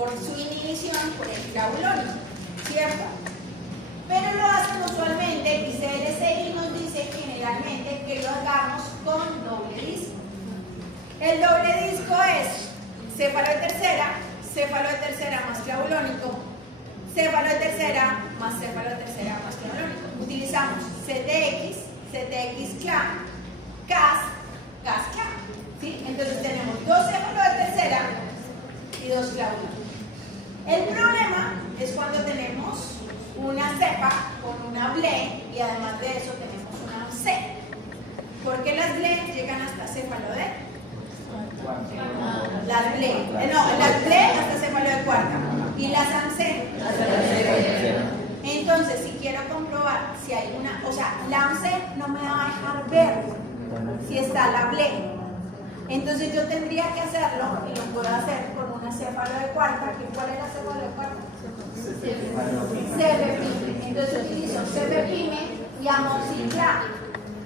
por su inhibición por el clavulónico, ¿cierto? Pero lo hacen usualmente, el ICD-10 nos dice generalmente que lo hagamos con doble disco. El doble disco es céfalo de tercera más clavulónico, céfalo de tercera más clavulónico. Utilizamos CTX, CLA, CAS, CLA. ¿Sí? Entonces tenemos dos céfalos de tercera y dos clavulónicos. El problema es cuando tenemos una cepa con una BLE y además de eso tenemos una C. Porque las BLE llegan hasta céfalo de las BLE hasta céfalo de cuarta y las AMC hasta tercera. Entonces, si quiero comprobar si hay una, o sea, la AMC no me va a dejar ver si está la BLE. Entonces yo tendría que hacerlo y lo puedo hacer con una céfalo de cuarta. ¿Cuál es la céfalo de cuarta? CFPime. Entonces utilizo CFPime y amoxicla.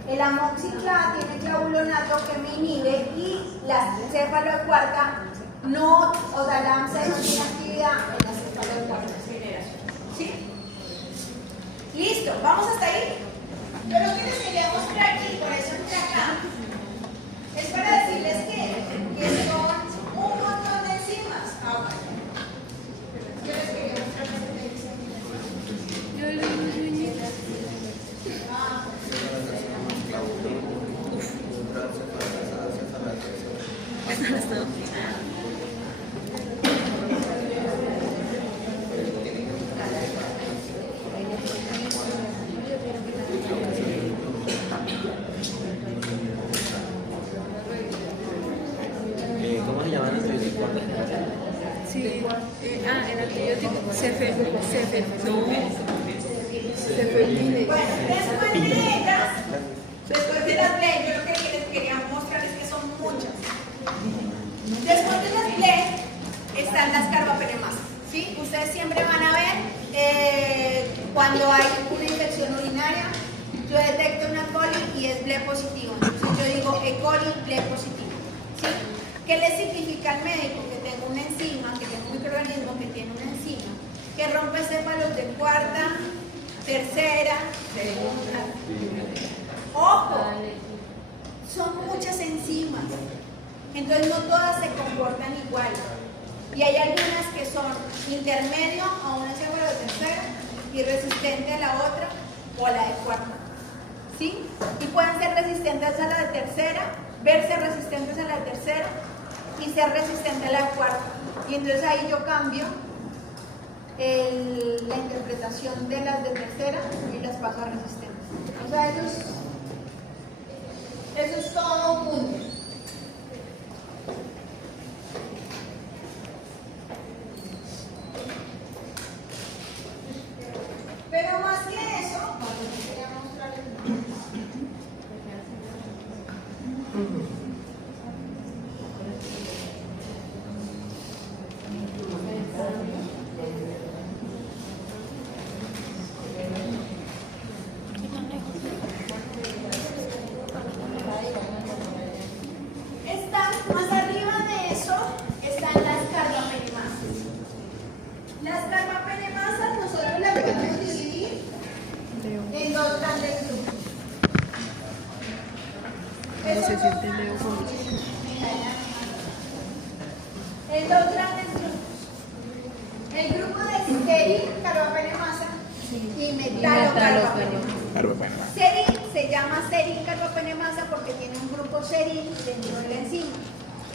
El amoxicla tiene clavulonato que me inhibe y la céfalo de cuarta no, o sea, la AMC no tiene actividad en la céfalo de cuarta generación. ¿Sí? Listo, ¿vamos hasta ahí? Yo lo que les quería mostrar aquí, por eso entré acá, es para decirles que son un montón de enzimas. Yo les quería mostrar ¿Cómo se llama el antibiótico? Sí, el antibiótico cefepime. Bueno, después de las BLE, yo lo que les quería mostrar es que son muchas. Después de las BLE están las carbapenemasas, ¿sí? Ustedes siempre van a ver cuando hay una infección urinaria, yo detecto una coli y es BLE positivo. Entonces yo digo E. coli, BLE positivo, ¿sí? ¿Qué le significa al médico? Que tengo una enzima, que tengo un microorganismo que tiene una enzima, que rompe céfalos de cuarta, tercera, segunda. ¡Ojo! Son muchas enzimas. Entonces no todas se comportan igual. Y hay algunas que son intermedio a una céfalo de tercera y resistente a la otra o a la de cuarta. ¿Sí? Y pueden ser resistentes a la de tercera, verse resistentes a la de tercera y ser resistente a la de cuarta. Y entonces ahí yo cambio la interpretación de las de tercera y las paso a resistentes. O sea, eso es todo un mundo. Pero más que eso, quería mostrarles. Más arriba de eso están las carbapenemasas. Las carbapenemasas nosotros las podemos dividir en dos grandes grupos. En dos grandes grupos. El grupo de seril carbapenemasa y metalocarbapenemasa. Seril se llama seril carbapenemasa porque tiene un grupo seril dentro de la enzima.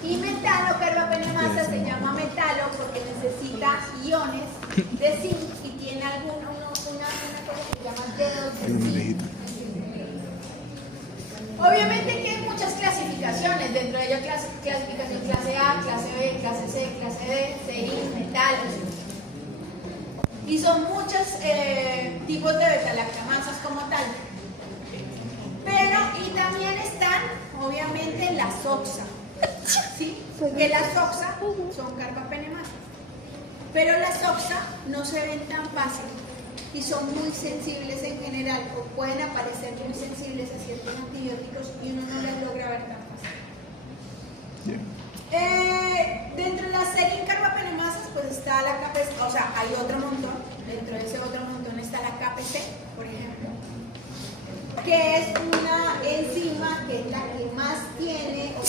Y metalocarbapenemasa se llama metalo porque necesita iones de zinc y tiene una cosa que se llama dedos de zinc. Obviamente que hay muchas clasificaciones, dentro de ellas clasificación clase A, clase B, clase C, clase D, seril, metales. Y son muchos tipos de betalactamasas como tal. Pero, y también están, obviamente, las OXA. ¿Sí? Que las OXA son carbapenemasas. Pero las OXA no se ven tan fácil y son muy sensibles en general, o pueden aparecer muy sensibles a ciertos antibióticos y uno no las logra ver tan fácil. Dentro de las seril carbapenemasas, pues está está la KPC, o sea, hay otro montón, dentro de ese otro montón está la KPC, por ejemplo, que es una enzima que es la que más tiene, o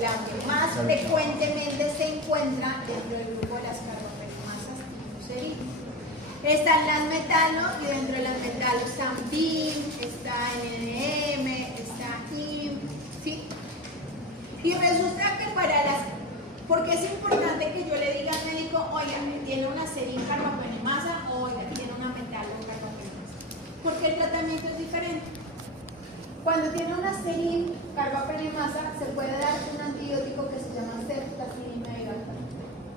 la que más frecuentemente se encuentra dentro del grupo de las carbopenemasas tipo serina. Están las metalos, y dentro de las metalos están BIM, está NDM, está IM, ¿sí? Y resulta que para las... Porque es importante que yo le diga al médico, oiga, tiene una serin carbapenemasa o oiga, tiene una metalo carbapenemasa. Porque el tratamiento es diferente. Cuando tiene una serin carbapenemasa, se puede dar un antibiótico que se llama ceftazidime avibactam.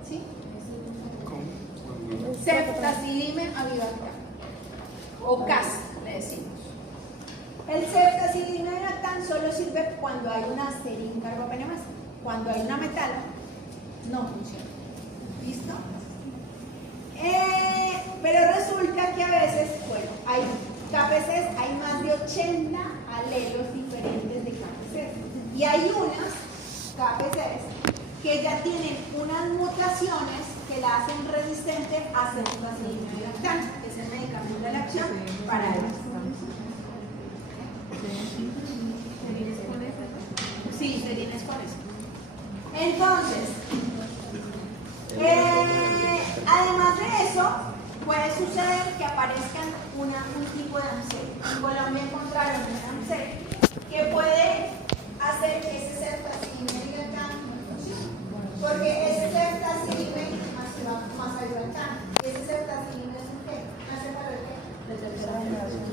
¿Sí? Ceftazidime avibactam. O CAS, le decimos. El ceftazidime avibactam solo sirve cuando hay una serin carbapenemasa. Cuando hay una metalo, no funciona. ¿Listo? Pero resulta que a veces, bueno, hay KPCs, hay más de 80 alelos diferentes de KPCs. Y hay unas KPCs que ya tienen unas mutaciones que la hacen resistente a ceftazidime avibactam, que es el medicamento de la acción para ellos. Sí, serines con eso. Entonces, además de eso, puede suceder que aparezcan un tipo de AMSEC. En Colombia encontraron un AMSEC que puede hacer que ese ceftazidime avibactam no funcione. Porque ese ceftazidime más avibactam, ese ceftazidime es un qué, una cefalo de qué? Del tercero.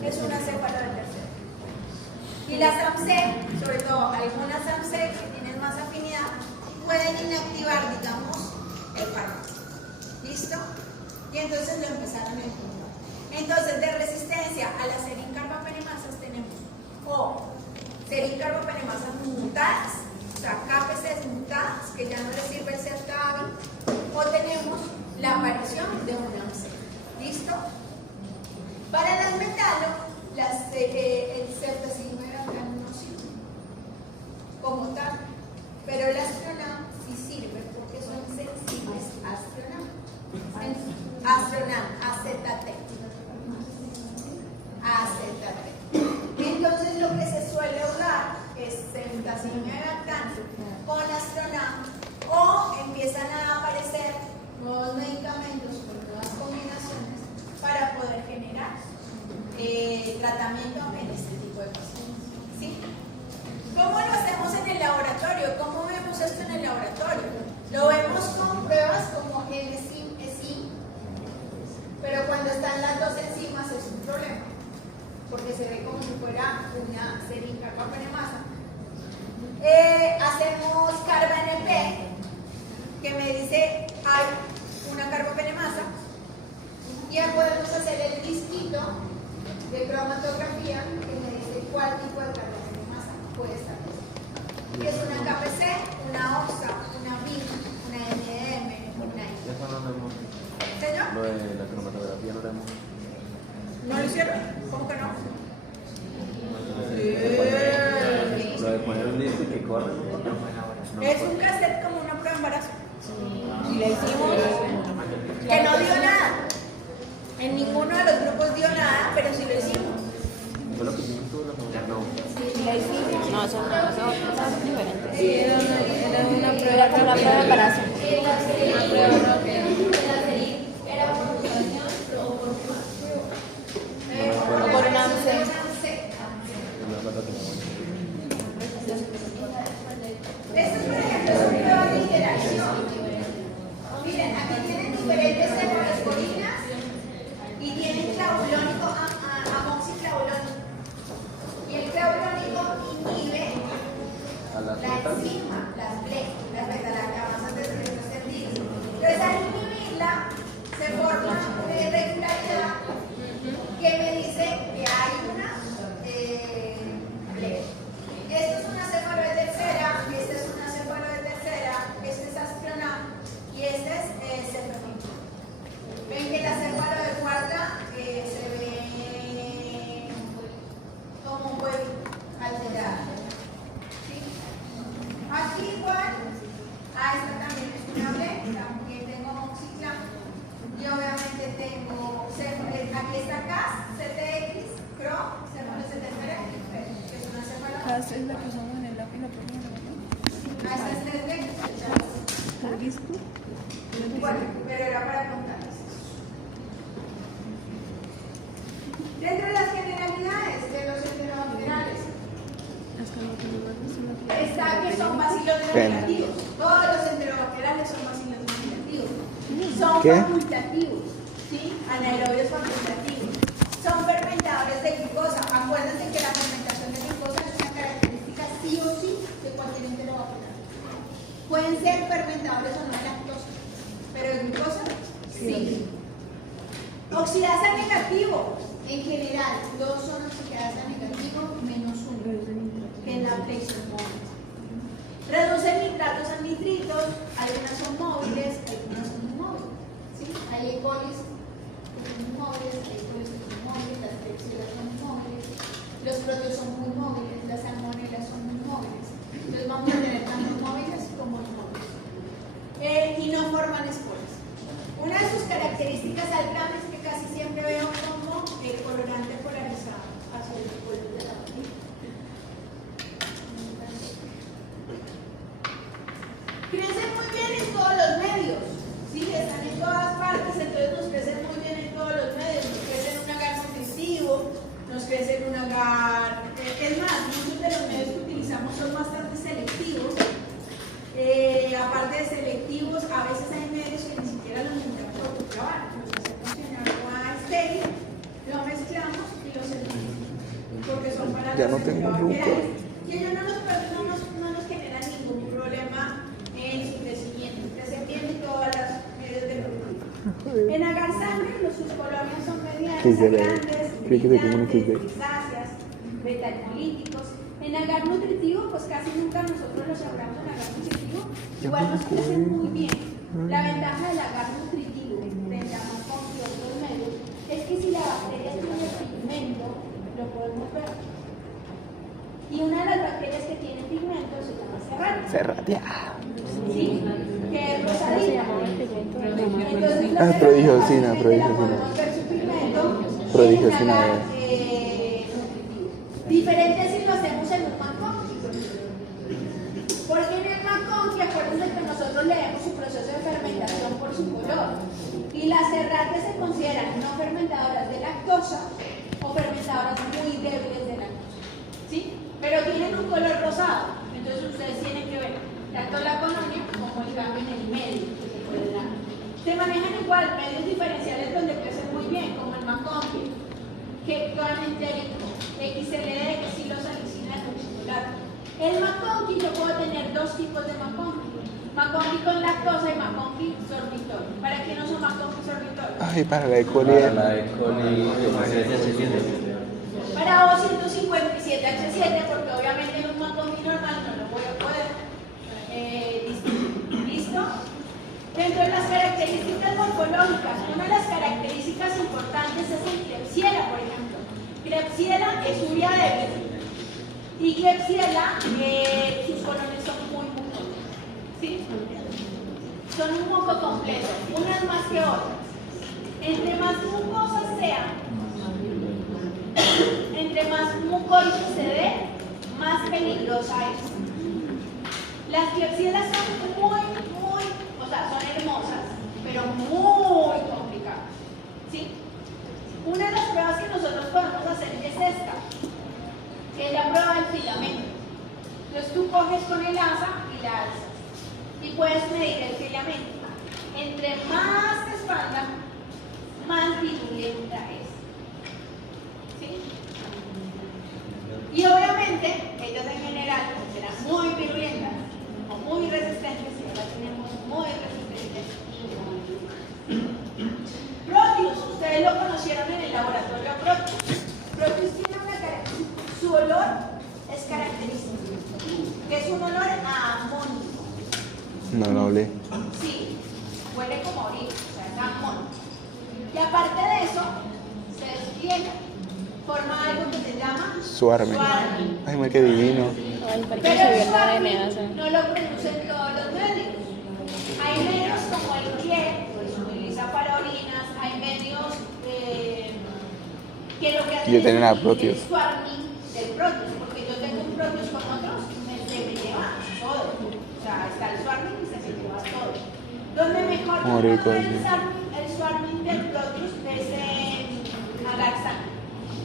Es una cefalo del tercero. Y las AMSEC, sobre todo algunas AMSEC que tienen más afinidad, pueden inactivar, digamos, el fármaco. ¿Listo? Y entonces lo empezaron a encontrar. Entonces, de resistencia a las serin carbapenemasas tenemos o serin carbapenemasas mutadas, o sea, KPCs mutadas, que ya no les sirve el ceftavi, o tenemos la aparición de una AMSEC. ¿Listo? Para las metalo, el ceftazidime avibactam no sirve como tal, pero el astronam sí sirve porque son sensibles a astronam. Astronam, acetate. Entonces lo que se suele usar es ceftazidime avibactam con astronam, o empiezan a aparecer nuevos medicamentos con nuevas combinaciones para poder generar tratamiento en este tipo de pacientes. ¿Sí? ¿Cómo lo hacemos en el laboratorio? ¿Cómo vemos esto en el laboratorio? Lo vemos con pruebas como ESIM, pero cuando están las dos enzimas es un problema, porque se ve como si fuera una serin carbapenemasa. Hacemos carba-NP, que me dice hay una carbapenemasa, y ya podemos hacer el disquito de cromatografía que me dice cuál tipo de carbapenemasa puede estar. Que es una KPC, una OXA, una BIM, una NDM, una I. Eso no lo hemos. ¿Señor? Lo de la cromatografía no lo hemos. ¿No lo hicieron? ¿Cómo que no? Lo de poner un disco y que corre. No, Es un cassette como una prueba de embarazo. Y le hicimos que no dio nada. En ninguno de los grupos dio nada, pero sí lo hicimos. fue lo que hicimos tú, no. Sí, la hicimos. No, eso es diferente. Sí, era una prueba Era una prueba de embarazo. Una prueba rápida. Por una AMSEC. No me acuerdo que Estos, por ejemplo, son pruebas de interacción. Miren, aquí tienen diferentes cefalosporinas y tienen clavulónico, amoxiclavulónico. Y el clavulónico inhibe la enzima, las beta-lactamasas extendidas. Entonces, al inhibirla, se forma una irregularidad que me dice que hay una ble. Esta es una cefalo de tercera, esta es una cefalo de tercera, este es astronam y este es cefalín. Ven que la cefalo de cuarta se ve como un huevo alterada. ¿Sí? Aquí igual, esta también es una B, también tengo moxiclam, Y obviamente tengo, aquí está CAS, CTX, CRO, cefalosetentera, que es una cefalopatía. Esta es la que usamos en el lápiz la primera, ¿no? Esta es 3D. ¿El disco? Bueno, pero era para contarles eso. Dentro de las generalidades de los enterobacteriales, está que son bacilos negativos. Todos los enterobacteriales son bacilos negativos. Son facultativos, ¿sí? Anaerobios facultativos. Son fermentadores de glucosa. Acuérdense que la fermentación de glucosa es una característica sí o sí de cualquier enterobacterial. Pueden ser fermentadores o no de lactosa, pero de glucosa sí. Oxidasa negativo. En general, dos son oxidasa negativo menos uno, que es la flexomóvil. Reducen nitratos a nitritos, algunas son móviles, algunas son inmóviles. ¿Sí? Hay E. colis que son inmóviles, hay E. colis que son móviles, las flexilas son móviles, los proteos son muy móviles, las salmonelas son muy móviles. Entonces vamos a tener tanto móviles como inmóviles. Y no forman esporas. Una de sus características al grano es que casi siempre veo como el colorante polarizado hacia el color de la botella. Crecen muy bien en todos los medios, ¿sí? Están en todas partes, entonces nos crecen muy bien en todos los medios. Nos crece en un agar nutritivo, nos crece en un agar. Es más, muchos de los medios que utilizamos son bastante selectivos. Aparte de selectivos, a veces hay medios que ni siquiera los necesitamos autoclavar. Nos hacemos en agua estéril, lo mezclamos y lo servimos. Porque son para Ya no los tengo enterobacteriales. Y ellos no nos generan ningún problema en su crecimiento. Crecen bien en todas las medios de cultivo. En agar sangre, sus colonias son medianas, grandes, brillantes, grisáceas, beta-hemolíticos. En agar nutritivo, pues casi nunca nosotros los hablamos en agar nutritivo. Igual nos crecen muy bien. La ventaja del agar nutritivo frente a macón y otros medios es que si la bacteria tiene pigmento, lo podemos ver. Y una de las bacterias que tiene pigmento se llama Serratia. Serratia. ¿Sí? Que es rosadita. Entonces, prodigiosina. podemos ver su pigmento. Prodigiosina. Diferente si lo hacemos en un McConkey. Porque en el McConkey, acuérdense que nosotros leemos su proceso de fermentación por su color. Y las serratias se consideran no fermentadoras de lactosa o fermentadoras muy débiles de lactosa. ¿Sí? Pero tienen un color rosado. Entonces ustedes tienen que ver tanto la colonia como el cambio en el medio que se puede dar. Se manejan igual medios diferenciales donde crecen muy bien, como el McConkey, que actualmente XLD, que silosalicina, toxicolato. El McConkey, yo puedo tener dos tipos de McConkey. McConkey con lactosa y McConkey sorbitol. ¿Para qué no son McConkey sorbitol? Ay, para la E. coli. Para la E. coli, Para O157H7, porque obviamente en un McConkey normal no lo voy a poder distinguir. ¿Listo? Dentro de las características morfológicas, una de las características importantes es el Klebsiella, por ejemplo. Klebsiella es urea débil y Klebsiella, sus colonias son muy mucosas, ¿sí? Son un poco completos, unas más que otras. Entre más mucosas sean, entre más mucoides se dé, más peligrosa es. Las Klebsiellas son son hermosas, pero muy complicadas, ¿sí? Una de las pruebas que nosotros podemos hacer es esta, que es la prueba del filamento. Entonces tú coges con el asa y la alzas y puedes medir el filamento. Entre más se expanda, más virulenta es, ¿sí? Y obviamente, ellas en general serán muy virulentas o muy resistentes, y ahora tenemos muy resistentes. Proteus, ustedes lo conocieron en el laboratorio Proteus. Proteus tiene una característica, su olor es característico, que es un olor a amonio. No lo hablé. Sí, huele como a orina, o sea, es amonio. Y aparte de eso, se despliega, forma algo que se llama Suarme. Ay, qué divino. Ay, parece Pero que se el vio la suarme DNA. no lo producen todos los medios. Hay medios como el que pues, se utiliza para orina ellos, que lo que hacen Yo tenía es Proteus. el swarming del Proteus, porque yo tengo un Proteus con otros, se me lleva todo. O sea, está el swarming y se me lleva todo. Donde mejor Morir puedo ver con- el swarming del Proteus es en Agaxan.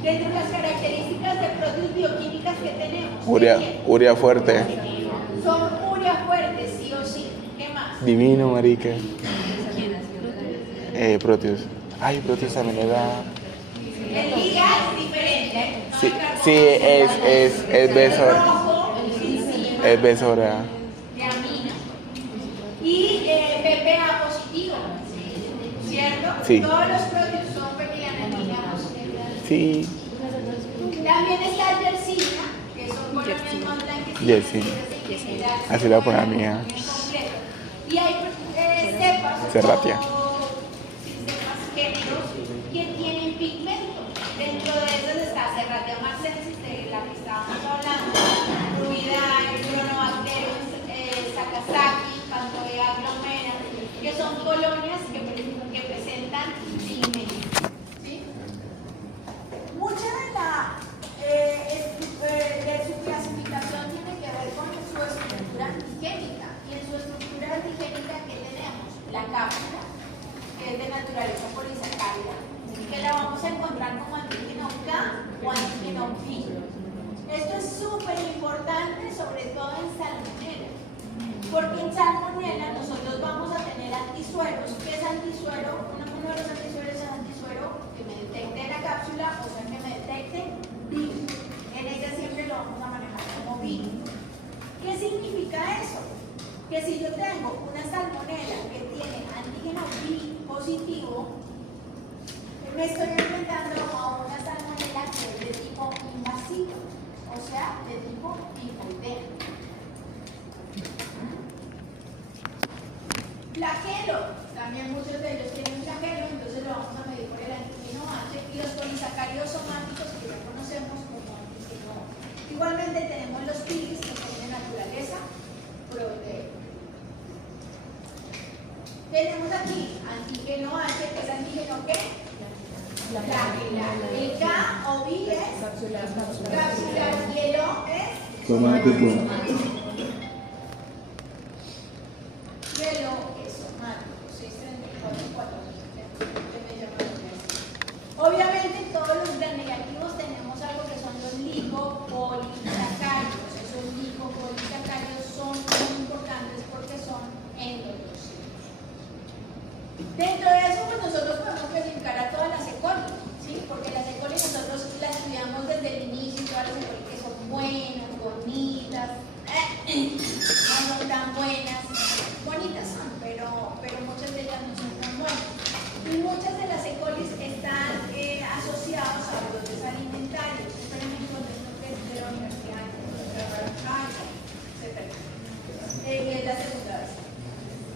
Dentro de las características de Proteus bioquímicas que tenemos, Uria fuerte. son urea fuertes, sí o sí. ¿Qué más? Divino, marica. Proteus. Ay, Proteus también era... El liga es diferente. ¿no? Sí, El carbono sí, es Besor. rojo, encima Es Besora. de amina. Y PPA positivo. ¿Cierto? Sí. Todos los proteos son fenilalanina positiva. Sí. También está yersina, que son colonias más blanquecinas. Yersina. Así la pone la mía. Y hay cepas Serratia. sistemas géneros que tienen pigmento. Dentro de esos está Serratia marcensis, de la que estábamos hablando, Rubidae, Cronobacterium, Sakazaki, Pantoea glomera, que son colonias que presentan pigmento. ¿Sí? Mucha de su clasificación tiene que ver con su estructura antigénica. Y en su estructura antigénica, ¿qué tenemos? La cápsula, que es de naturaleza polisacárida, que la vamos a encontrar como antígeno K o antígeno Phi. Esto es súper importante, sobre todo en salmonela, porque en salmonela nosotros vamos a tener antisueros. ¿Qué es antisuero? Uno de los antisueros es antisuero que me detecte la cápsula, o sea, que me detecte virus. En ella siempre lo vamos a manejar como virus. ¿Qué significa eso? Que si yo tengo una salmonela que tiene antígeno B positivo, me estoy enfrentando a una salmonela que es de tipo invasivo, o sea, de tipo tifoidea. Flagelo, también muchos de ellos tienen flagelo, entonces lo vamos a medir por el antígeno H, y los polisacáridos somáticos que ya conocemos como antígeno. Igualmente tenemos los pilis, que son de naturaleza proteica. Tenemos aquí antígeno H, que es antígeno ¿qué? Flagelar. El K o B es capsular y el O es Somático. hielo es somático, 634. Obviamente todos los gram negativos tenemos algo que son los lipopolisacáridos. Esos lipopolisacáridos son muy importantes porque son endotocitos. Dentro de eso, pues nosotros podemos clasificar a todas las E. coli, ¿sí? Porque las E. coli nosotros las estudiamos desde el inicio, todas las E. coli que son buenas, bonitas, no son tan buenas, bonitas son, pero muchas de ellas no son tan buenas. Y muchas de las E. coli están asociadas a brotes alimentarios. Experimento que es de la Universidad de etc. Es la segunda vez.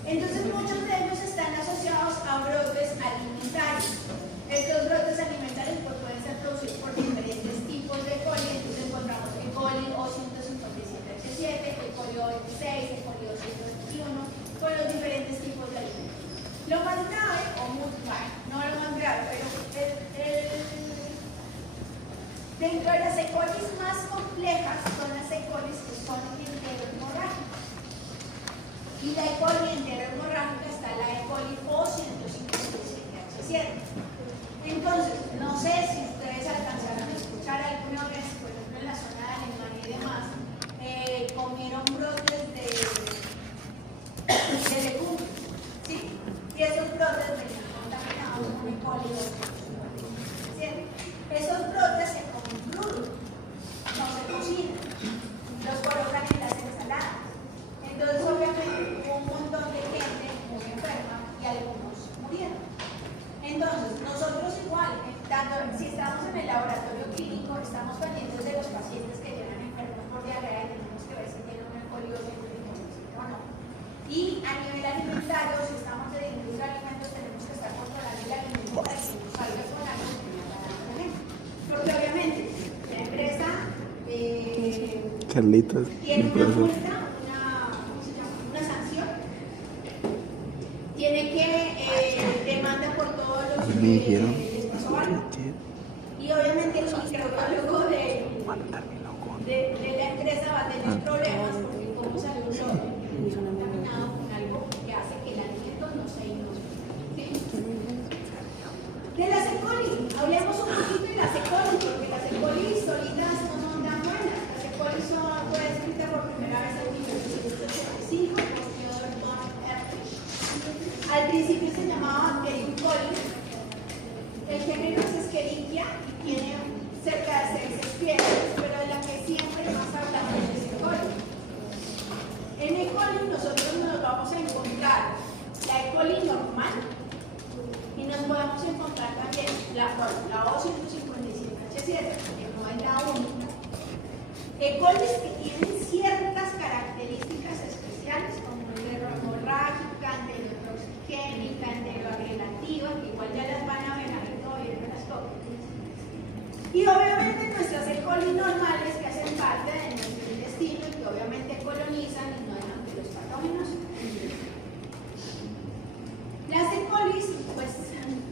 Entonces muchos de ellos están asociados a brotes alimentarios. Estos brotes alimentarios pues, pueden ser producidos por diferentes tipos de E. coli. Entonces encontramos E. coli O157H7, E. coli O26, E. coli O121, con los diferentes tipos de alimentos. Lo más grave, o muy grave, no lo más grave, pero dentro de las E. coli más complejas son las E. coli que son enterohemorrágicas. Y la E. coli enterohemorrágica está la E. coli O157H7. Entonces, no sé si ustedes alcanzaron a escuchar alguna vez, por ejemplo en la zona de Alemania y demás, comieron brotes de legumbres, ¿sí? Y esos brotes venían contaminados con E. coli O157. Esos brotes se comen crudos, no se cocinan, los colocan en las ensaladas. Entonces, obviamente, hubo un montón de gente muy enferma y algunos murieron. Entonces, nosotros igual, si estamos en el laboratorio clínico, estamos pendientes de los pacientes que llegan enfermos por diarrea y tenemos que ver si tienen un E. coli O157 o no. Y a nivel alimentario, si estamos en la industria de alimentos, tenemos que estar controlando el alimento para que no salga con algo que no haga daño al alimento. Porque obviamente, la empresa Carlitos. tiene una multa, una sanción, tiene que demanda por todos los Me dijeron. les pasó algo. Y obviamente el microbiólogo de la empresa va a tener problemas porque como sale un lote contaminado con algo que hace que el alimento no sea inócuo. ¿Sí? De las E. coli, hablemos un poquito de las E. coli, porque las E. coli solitas no son tan buenas. Las E. coli fue descrita por primera vez en 1985 por Theodor von Erblich. Al principio se llamaba Bacterium coli. El género es Escherichia y tiene cerca de 6 especies, pero de la que siempre más hablamos es E. coli. En E. coli nosotros nos vamos a encontrar la E. coli normal y nos podemos encontrar también la O157H7, que no es la única. E. coli que tienen ciertas características especiales como enterohemorrágica, enterotoxigénica, enteroagregativa, que igual ya las van a ver ahí todavía en las copias. Y obviamente nuestras E. coli normales que hacen parte de nuestro intestino y que obviamente colonizan y no dejan que los patógenos. Las E. coli, pues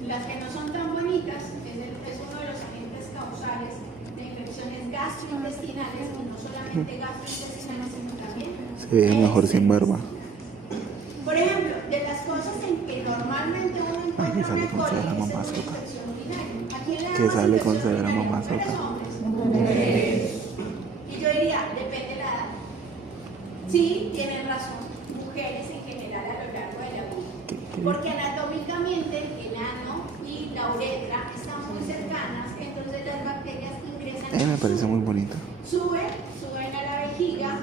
las que no son tan bonitas, es uno de los agentes causales de infecciones gastrointestinales y no solamente gastrointestinales, sino también. Se ve mejor sin barba. Por ejemplo, de las cosas en que normalmente uno encuentra Ay, sale una con coli cedra es en una mamazota. infección urinaria. ¿A quién le da Que más sale con infección cedra urinaria? mamazota. ¿Mujeres o hombres? Y yo diría, depende de la edad. Sí, tienen razón. Mujeres en general a lo largo de la vida. Porque anatómicamente el ano y la uretra están muy cercanas, entonces las bacterias ingresan. Me parece muy bonito. Suben a la vejiga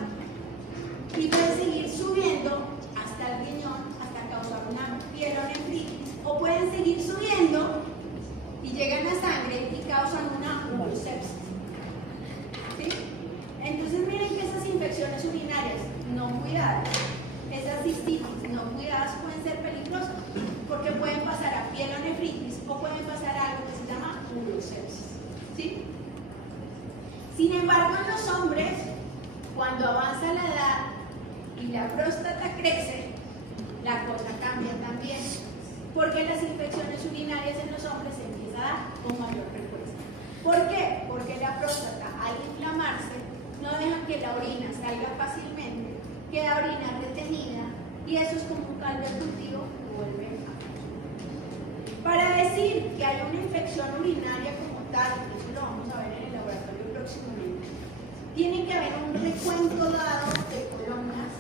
y pueden seguir subiendo hasta el riñón, hasta causar una pielonefritis, o pueden seguir subiendo y llegan a sangre y causan una urosepsis. ¿Sí? Entonces miren que esas infecciones urinarias no cuidadas, esas cistitis no cuidadas pueden ser peligrosas porque pueden pasar a pielonefritis o pueden pasar a algo que se llama urosepsis. ¿Sí? Sin embargo, en los hombres, cuando avanza la edad y la próstata crece, la cosa cambia también, porque las infecciones urinarias en los hombres se empiezan a dar con mayor frecuencia. ¿Por qué? Porque la próstata, al inflamarse, no deja que la orina salga fácilmente, queda orina retenida y eso es como un caldo de cultivo que vuelve a. Para decir que hay una infección urinaria como tal, y eso lo vamos a ver en el laboratorio próximamente, tiene que haber un recuento dado de colonias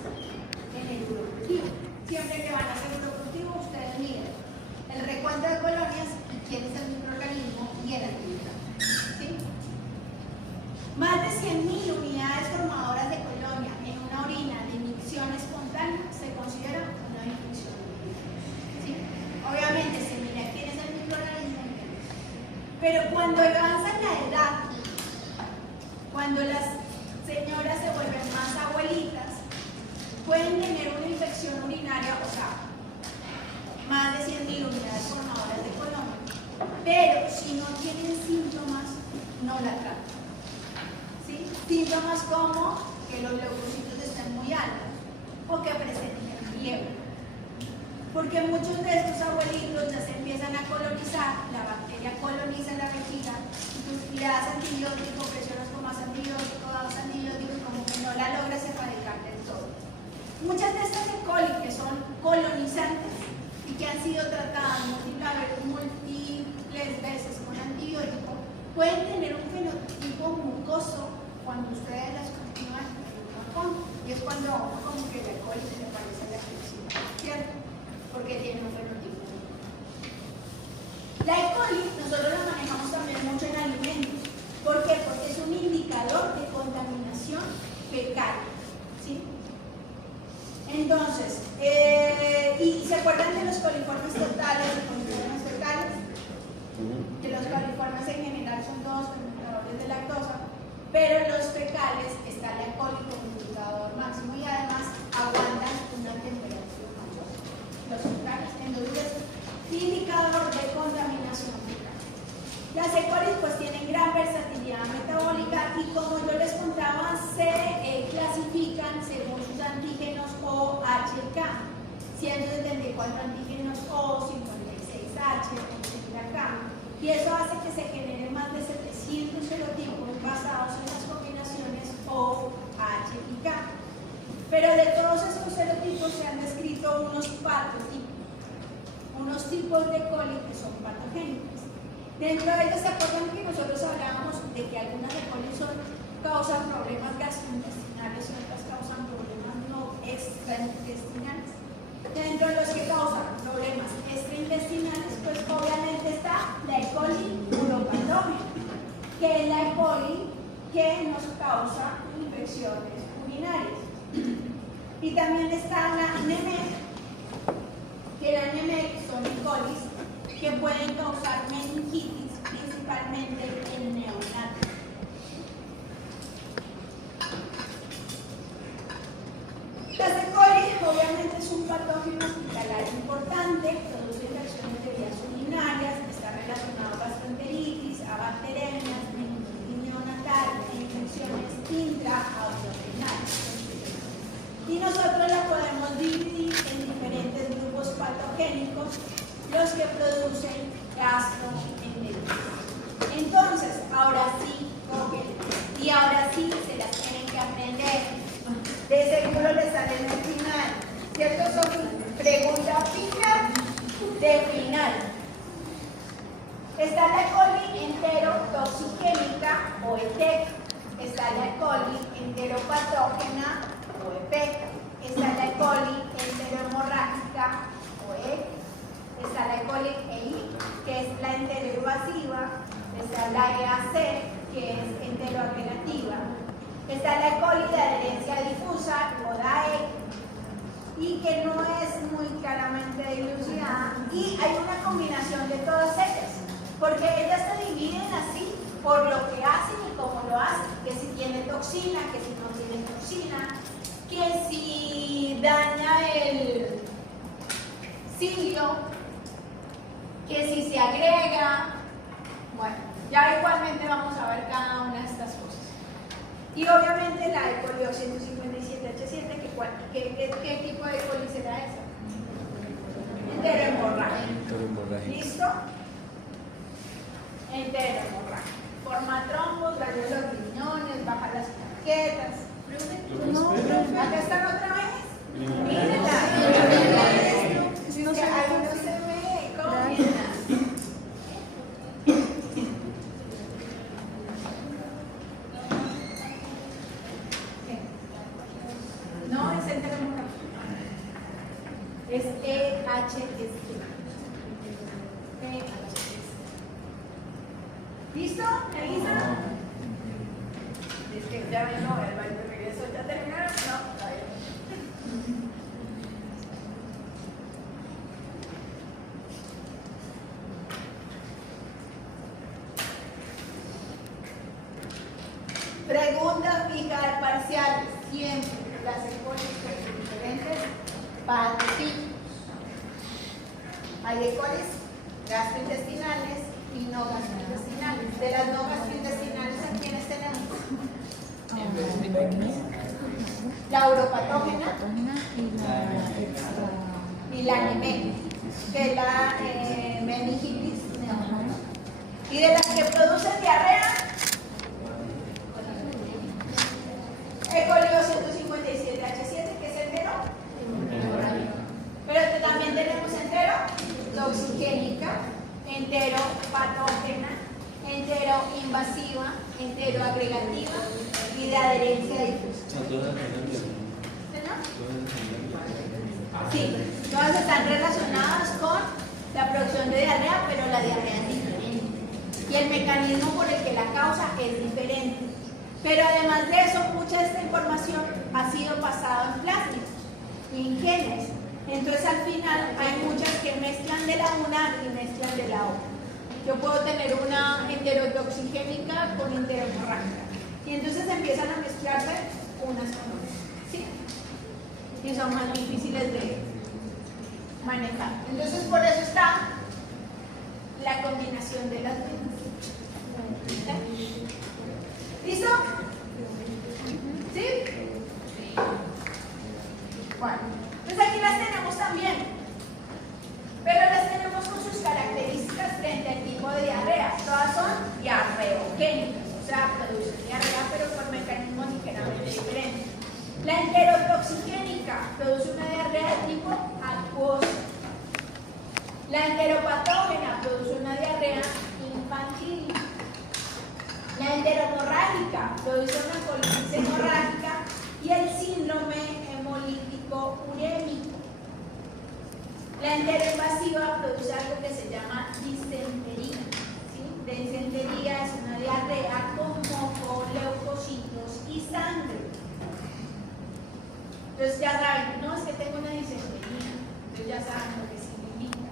en el urocultivo. Siempre que van a hacer urocultivo, ustedes miden el recuento de colonias y quién es el microorganismo y el actividad. ¿Sí? Más de 100.000 unidades formadoras de colonia en una orina de inyección espontánea se considera una infección urinaria. ¿Sí? Obviamente se mira quién es el microorganismo, pero cuando avanza la edad, cuando las señoras se vuelven más abuelitas, pueden tener una infección urinaria, o sea, más de 100.000 unidades formadoras de colonia, pero si no tienen síntomas, no la tratan. ¿Sí? Síntomas como que los leucocitos estén muy altos o que presenten fiebre. Porque muchos de estos abuelitos ya se empiezan a colonizar, la bacteria coloniza la vejiga, y le das antibiótico, presionas con más antibiótico, das antibiótico y como que no la logras erradicar del todo. Muchas de estas E. coli que son colonizantes y que han sido tratadas múltiples veces con antibiótico, pueden tener un fenotipo mucoso cuando ustedes las continúan en un tampón. Y es cuando como que la E. coli se le parece a la felicidad, ¿cierto? Porque tiene un fenotipo. La E. coli nosotros la manejamos también mucho en alimentos. ¿Por qué? Porque es un indicador de contaminación fecal. ¿Sí? Entonces, ¿y se acuerdan de los coliformes totales y coliformes fecales? Que los coliformes en general son todos fermentadores de lactosa, pero los fecales está la E. coli como indicador máximo y además aguantan una temperatura mayor. Los fecales, entonces, indicador de contaminación fecal. Las E. coli pues tienen gran versatilidad metabólica y como yo les contaba, se clasifican según sus antígenos O, H y K. 174 antígenos O, 56H, producir acá. Y eso hace que se generen más de 700 serotipos basados en las combinaciones O, H y K. Pero de todos esos serotipos se han descrito unos patotipos, unos tipos de coli que son patogénicos. Dentro de ellos, ¿se acuerdan que nosotros hablábamos de que algunas de coli causan problemas gastrointestinales y otras causan problemas no extraintestinales? Dentro de los que causan problemas extraintestinales, pues obviamente está la E. coli uropatógena, que es la E. coli que nos causa infecciones urinarias. Y también está la NEMEC, que la NEMEC son E. colis que pueden causar meningitis, principalmente en neonatos. La E. coli obviamente es un patógeno hospitalario importante, produce infecciones de vías urinarias, está relacionado a gastroenteritis, a bacterias, meningitis neonatal e infecciones intraabdominales. Y nosotros la podemos dividir en diferentes grupos patogénicos, los que producen gastroenteritis. Entonces, ahora sí, cogen, y ahora sí se las tienen que aprender. De seguro les sale en el final, ¿cierto, Sofi? Pregunta fija de final. Está la E. coli enterotoxigénica o ETEC. Está la E. coli enteropatógena o EPEC. Está la E. coli enterohemorrágica o EHEC. Está la E. coli EI, que es la enteroinvasiva. Está la EAC, que es enteroagregativa. Está la E. coli de adherencia difusa o DAE, y que no es muy claramente dilucidada. Y hay una combinación de todas ellas, porque ellas se dividen así por lo que hacen y cómo lo hacen. Que si tiene toxina, que si no tiene toxina, que si daña el cilio, que si se agrega. Bueno, ya igualmente vamos a ver cada una de estas cosas. Y obviamente la E. coli 257H7, ¿qué tipo de E. coli será esa? Enterohemorrágica. ¿Listo? Enterohemorrágica. Forma trombos, daña los riñones, baja las plaquetas. No, ¿acá están otra vez? Mírenla. Que ahí no se ve. ¿Cómo mirenla? No, es enterohemorrágica. Es EHS. ¿Listo? ¿Elisa? Es que ya ven, no, el baile de regreso, ¿ya terminaron? No, todavía no. Pregunta fija de parciales. Siempre las E. coli son diferentes patotipos. Hay E. colis gastrointestinales y no gastrointestinales. De las no gastrointestinales, ¿a quiénes tenemos? La uropatógena y la NEMEC, que es la meningitis neonatal. Y de las que producen diarrea, E. coli 257H7, que es entero. Pero también tenemos entero toxigénica, enteropatógena, enteroinvasiva, enteroagregativa y de adherencia difusa. Sí, todas están relacionadas con la producción de diarrea, pero la diarrea es diferente. Y el mecanismo por el que la causa es diferente. Pero además de eso, mucha de esta información ha sido pasada en plásticos y en genes. Entonces al final hay muchas que mezclan de la una y mezclan de la otra. Yo puedo tener una enterotoxigénica con enterohemorrágica. Y entonces empiezan a mezclarse unas con otras. ¿Sí? Y son más difíciles de manejar. Entonces por eso está la combinación de las mismas. ¿Listo? ¿Sí? Bueno, pues aquí las tenemos también. Pero las tenemos con sus características frente al tipo de diarrea. Todas son diarreogénicas, o sea, producen diarrea pero por mecanismos ligeramente diferentes. La enterotoxigénica produce una diarrea de tipo acuosa. La enteropatógena produce una diarrea infantil. La enteromorrágica produce una colitis hemorrágica y el síndrome hemolítico urémico. La enteroinvasiva produce algo que se llama disentería. ¿Sí? Disentería es una diarrea con moco, leucocitos y sangre. Entonces ya saben, no es que tengo una disentería, entonces ya saben lo que significa.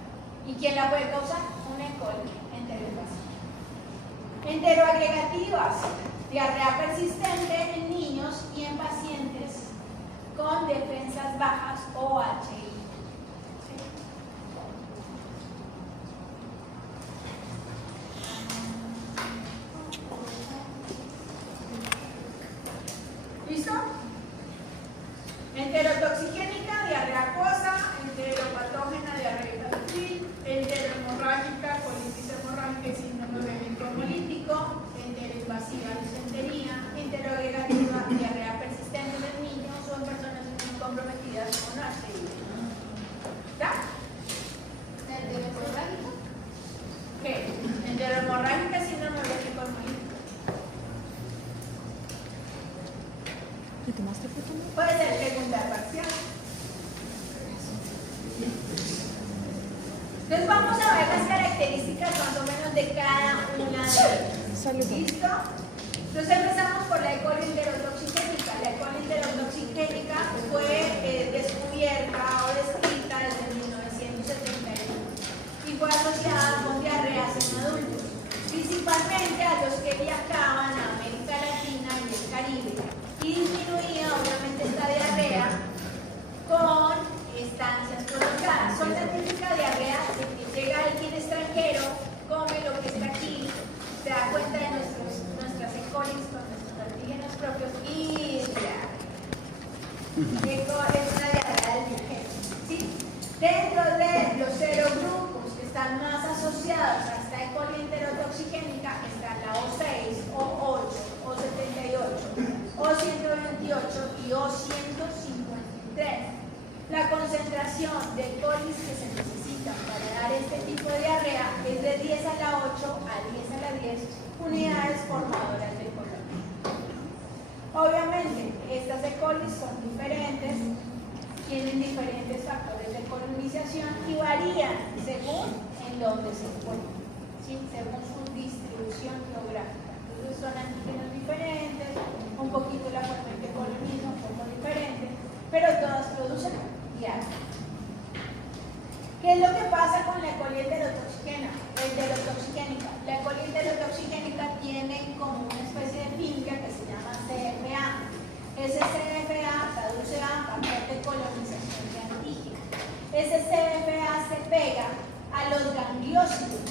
¿Y quién la puede causar? Una E. coli enteroinvasiva. Enteroagregativas, diarrea persistente en niños y en pacientes con defensas bajas o HI. ¿Listo? Enterotoxigénica, diarrea acuosa, enteropatógena, diarrea infantil, enterohemorrágica, colitis hemorrágica y síndrome urémico hemolítico, enteroinvasiva, disentería, enteroagregativa, diarrea persistente en niños o en personas comprometidas con HI. ¿Ya? ¿Enterohemorrágica? ¿Qué? Enterohemorrágica, síndrome urémico hemolítico. ¿Le tomaste foto? Puede ser pregunta parcial. Entonces vamos a ver las características más o menos de cada una de ellas. ¿Listo? Entonces empezamos por la E. coli enterotoxigénica. La E. coli enterotoxigénica fue descubierta o descrita desde 1971 y fue asociada con diarreas en adultos, principalmente a los que viajaban a América Latina y el Caribe, y disminuía obviamente esta diarrea con estancias prolongadas. Son la típica diarrea de que llega alguien extranjero, come lo que está aquí, se da cuenta de nuestras E. colis con nuestros antígenos propios y ya. Es una diarrea del viajero, ¿sí? Dentro de los serogrupos que están más asociados a esta E. coli enterotoxigénica están la O6, O8, O78, O128 y O153. La concentración de E. colis que se necesita para dar este tipo de diarrea es de 10 a la 8 a 10 a la 10 unidades formadoras de colonia. Obviamente, estas E. colis son diferentes, tienen diferentes factores de colonización y varían según en dónde se encuentran, ¿sí? Según su distribución geográfica. Entonces son antígenos diferentes, un poquito la forma en que colonizan, un poco diferente, pero todas producen diarrea. ¿Qué es lo que pasa con la E. coli enterotoxigénica? La E. coli enterotoxigénica tiene como una especie de finca que se llama CFA. Ese CFA traduce a factor de colonización de antígeno. Ese CFA se pega a los gangliósidos.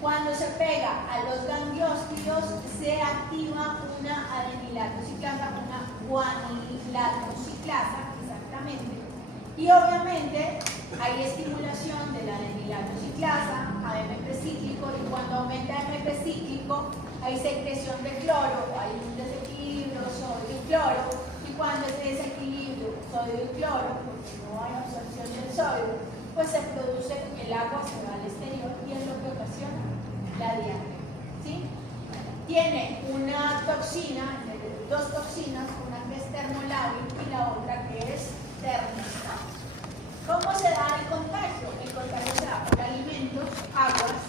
Cuando se pega a los gangliósidos se activa una adenilatociclasa, una guanilatociclasa, exactamente. Y obviamente hay estimulación de la adenilatociclasa, AMP cíclico, y cuando aumenta AMP cíclico hay secreción de cloro, hay un desequilibrio sodio y cloro, y cuando ese desequilibrio sodio y cloro, porque no hay absorción del sodio, pues se produce, el agua se va al exterior y es lo que ocasiona la diarrea. ¿Sí? Tiene una toxina, dos toxinas, una que es termolábil y la otra que es termostática. ¿Cómo se da el contagio? El contagio se da por alimentos, aguas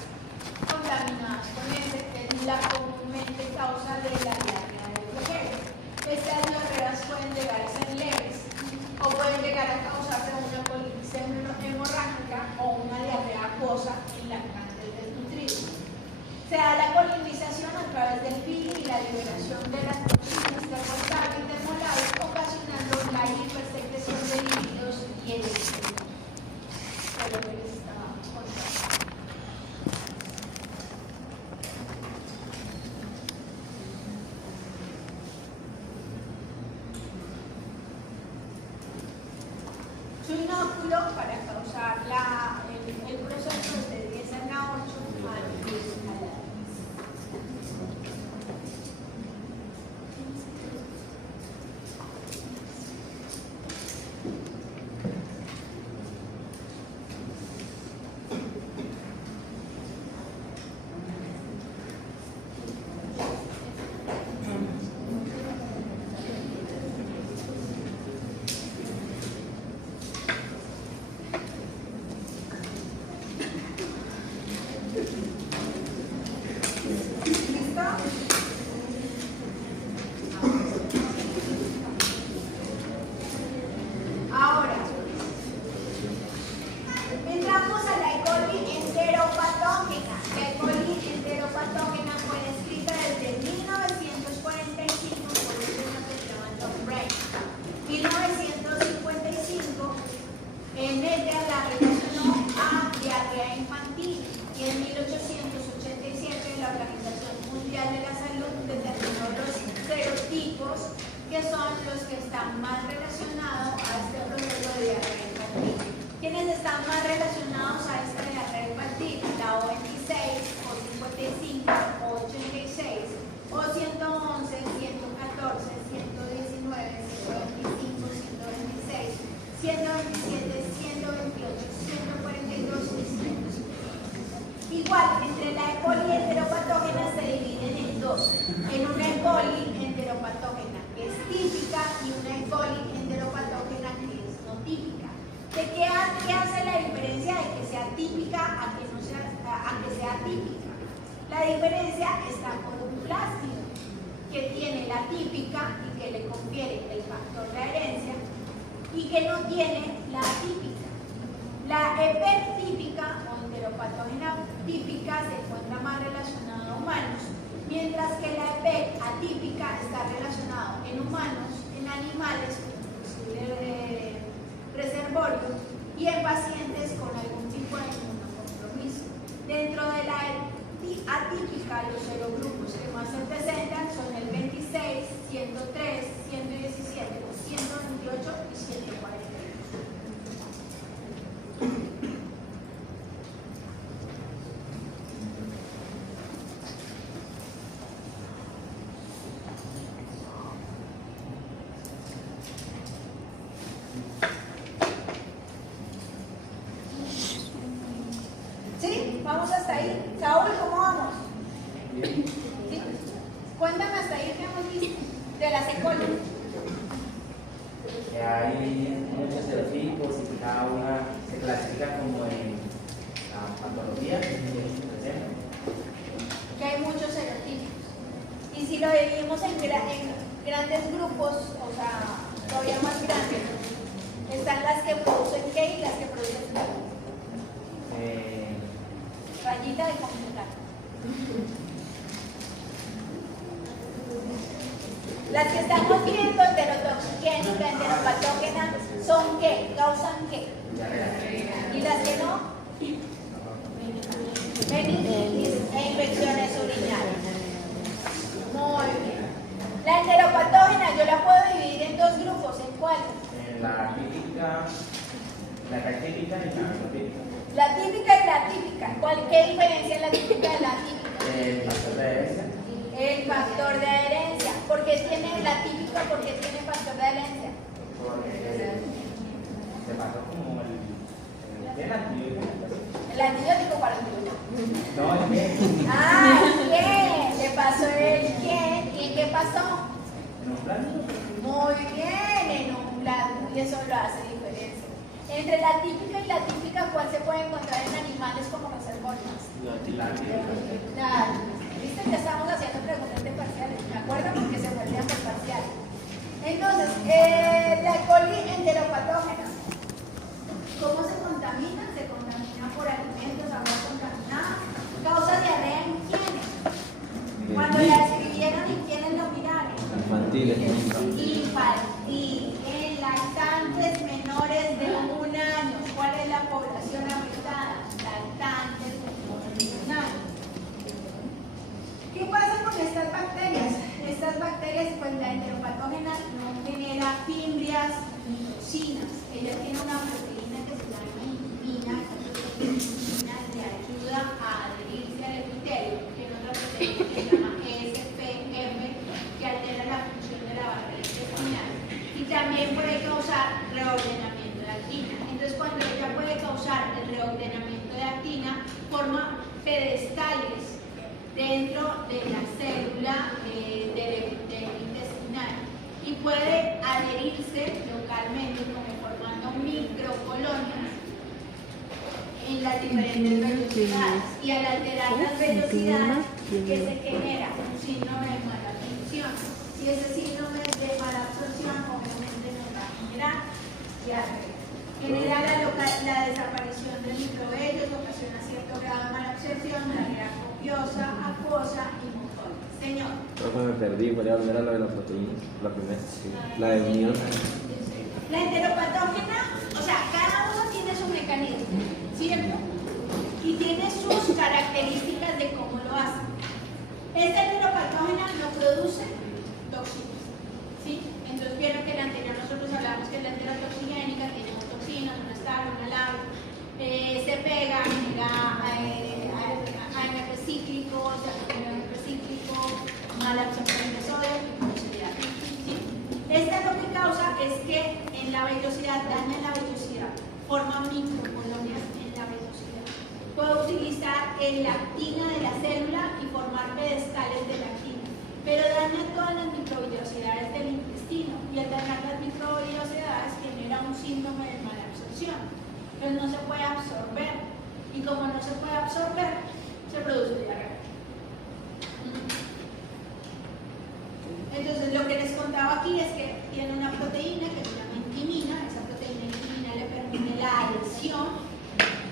contaminadas con ese, que es la comúnmente causa de la diarrea del viajero. Estas diarreas pueden llegar a ser leves o pueden llegar a causarse una colitis hemorrágica o una diarrea acuosa en lactantes desnutridos. Se da la colonización a través del pili y la liberación de las toxinas termostáticas y termolables, ocasionando la hipersecreción de líquidos y electritos. Es lo que les estaba contando. Su inóculo para causar el proceso de 10 a la 8 al 10 a la 10. Ahora, entramos a la E. coli enteropatógena. La E. coli enteropatógena fue descrita desde 1945 por un señor que se llama John Bray. 1955, en ella la relacionó a diarrea infantil y en 1887 la Organización Mundial de la Salud determinó los serotipos que son los que están más relacionados a este proceso de diarrea infantil. ¿Quiénes están más relacionados a esta diarrea infantil? La O26, O55, O86, O111, 114, 119, 125, 126, 127, 128, 142 y 150. Igual, entre la E. coli enteropatógena se dividen en dos. En una E. coli enteropatógena que es típica y una E. coli enteropatógena que es no típica. ¿Qué hace la diferencia de que sea típica a que sea típica? La diferencia está por un plástido que tiene la típica y que le confiere el factor de herencia y que no tiene la atípica. La EP típica o enteropatógena típica se encuentra más relacionada a humanos, mientras que la EP atípica está relacionada en humanos, en animales, inclusive reservorios, y en pacientes con algún tipo de inmunocompromiso. Dentro de la atípica, los serogrupos que más se presentan son el 26, 103, 117, 128 y 142. ¿Sí? ¿Vamos hasta ahí? Saúl, ¿cómo vamos? ¿Sí? Cuéntame hasta ahí qué hemos visto de las E. coli. Hay muchos serotipos y cada una se clasifica como en la patología que se presenta. Que hay muchos serotipos. Y si lo dividimos en grandes grupos, o sea, todavía más grandes, están las que producen qué y las que producen qué. Rayita de completar. Las que estamos viendo, enterotoxigénica, enteropatógena, ¿son qué? ¿Causan qué? ¿Y las que no? Meningitis e infecciones urinarias. Muy bien. La enteropatógena yo la puedo dividir en dos grupos. ¿En cuáles? La típica, la atípica y la atípica. La típica y la atípica. ¿Qué diferencia es la típica de la atípica? El factor de herencia. El factor de herencia. ¿Por qué tiene la típica? ¿Por qué tiene factor de herencia? Porque se pasó como el antibiótico. El antibiótico para el tuyo. No, el bien. Ah, el gen. Le pasó el gen. ¿Y qué pasó? En un plan. Muy bien, en un blanco. Y eso lo hace diferencia. Entre la típica y la típica, ¿cuál se puede encontrar en animales como reservorios? La típica. ¿Viste que estamos haciendo preguntas de parciales? ¿Me acuerdo? Porque se volvían por parciales. Entonces, la E. coli enteropatógena. ¿Cómo se contamina? Se contamina por alimentos, agua contaminada. ¿Causa diarrea en quiénes? Cuando la escribieron, ¿en quiénes lo miraron? Infantiles. Infantil. En lactantes menores de 1 año. ¿Cuál es la población afectada? Lactantes menores de 1 año. ¿Qué pasa con estas bacterias? Estas bacterias, pues la enteropatógena no genera fimbrias ni toxinas. las diferentes velocidades. Y al alterar las velocidades, que se genera un síndrome de mala absorción. Y ese síndrome de mala absorción obviamente nos va a generar diarrea. Genera la desaparición de microvellos, ocasiona cierto grado de mala absorción, diarrea copiosa, acuosa y motónica. Señor. Creo que me perdí, voy a volver a lo de la proteína, la primera, sí. La de unión. La enteropatógena, o sea, cada uno tiene su mecanismo, ¿cierto? Y tiene sus características de cómo lo hace. Esta enteropatógena no produce toxinas, ¿sí? Entonces, vieron que la anterior nosotros hablamos que la enterotoxigénica tiene una toxina, una estable, una labio, se pega, genera AMP cíclico, AMP cíclico, mala absorción de sodio y velocidad, ¿sí? Esta lo que causa es que en la velocidad, daña la velocidad, forma microcolonias en la velocidad. Puede utilizar la actina de la célula y formar pedestales de la actina, pero daña todas las microvellosidades del intestino y al dañar las microvellosidades genera un síndrome de mala absorción. Entonces no se puede absorber y como no se puede absorber, se produce diarrea. Entonces lo que les contaba aquí es que tiene una proteína que se llama intimina. Esa proteína intimina le permite la adhesión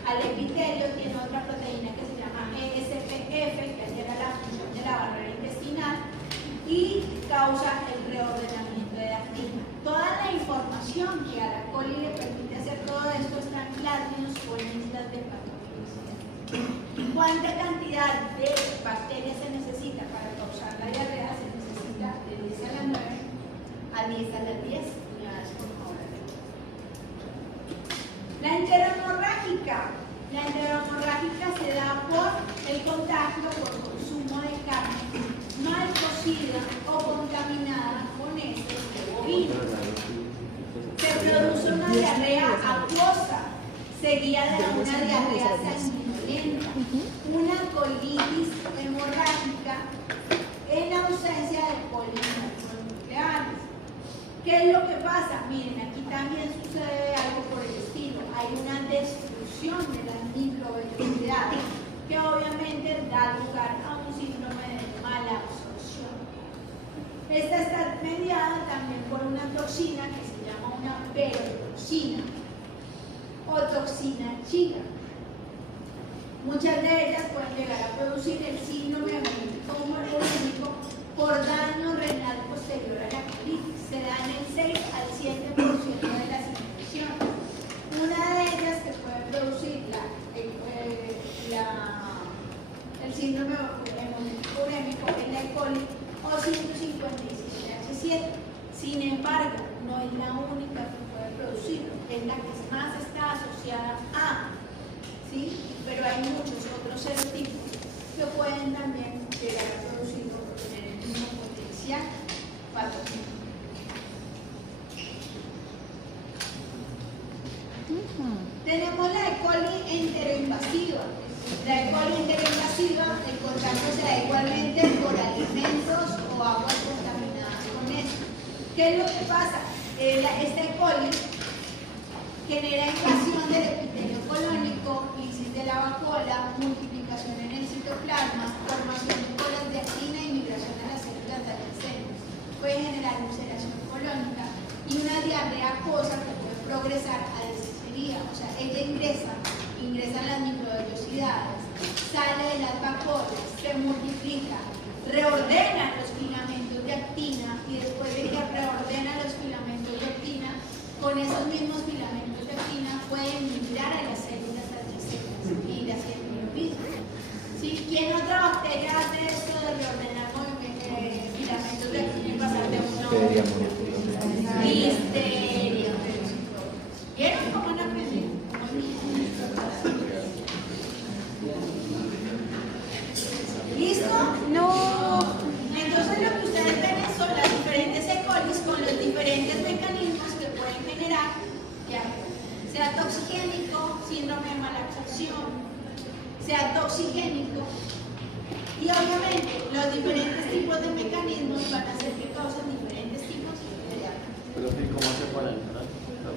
al epitelio. Tiene otra proteína que se llama ESPF, que altera la función de la barrera intestinal y causa el reordenamiento de la actina. Toda la información que a la coli le permite hacer todo esto está en plásmidos o en islas de patogenicidad. ¿Cuánta cantidad de bacterias se necesita para causar la diarrea? Se necesita de 10 a la 9 a 10 a las 10 unidades por hora. La enterohemorrágica. La enterohemorrágica se da por el contacto por consumo de carne mal cocida o contaminada con heces de bovino. Se produce una diarrea acuosa seguida de una diarrea sanguinolenta, una colitis hemorrágica en ausencia de cólicos nucleares. ¿Qué es lo que pasa? Miren, aquí también sucede algo por el estilo. Hay una destrucción de las microvellosidades que obviamente da lugar a un síndrome de mala absorción. Esta está mediada también por una toxina que se llama una perotoxina o toxina chica. Muchas de ellas pueden llegar a producir el síndrome hemolítico por daño renal posterior a la colitis. Se dan el 6 al 7% de las infecciones. Una de ellas que puede producir el síndrome hemolítico urémico es la E. coli o 157H7. Sin embargo, no es la única que puede producirlo, es la que más está asociada a, ¿sí? Pero hay muchos otros serotipos que pueden también llegar a producirlo por tener el mismo potencial patogénico. Tenemos la E. coli enteroinvasiva. La E. coli enteroinvasiva, el contacto se da igualmente por alimentos o aguas contaminadas con esto. ¿Qué es lo que pasa? Esta E. coli genera invasión del epitelio colónico, lisis de la vacuola, multiplicación en el citoplasma, formación de colas de actina y migración a las células de almacenes. Puede generar ulceración colónica y una diarrea acuosa que puede progresar a desintería. O sea, ella ingresan las microvellosidades, sale de las vacuolas, se multiplica, reordena los filamentos de actina y después de que reordena los filamentos de actina, con esos mismos filamentos de actina pueden migrar a las células adjacentes y ir haciendo lo mismo. ¿Sí? ¿Quién otra bacteria hace esto de reordenar filamentos de actina y pasar de uno a otro? Listeria. ¿Vieron cómo no aprendí? ¿Listo? No. Entonces lo que ustedes ven son las diferentes E. colis con los diferentes mecanismos que pueden generar diarrea. Sea toxigénico, síndrome de mala absorción, sea toxigénico. Y obviamente los diferentes tipos de mecanismos van a hacer que causen diferentes tipos de diarrea. Pero ¿cómo hace para entrar?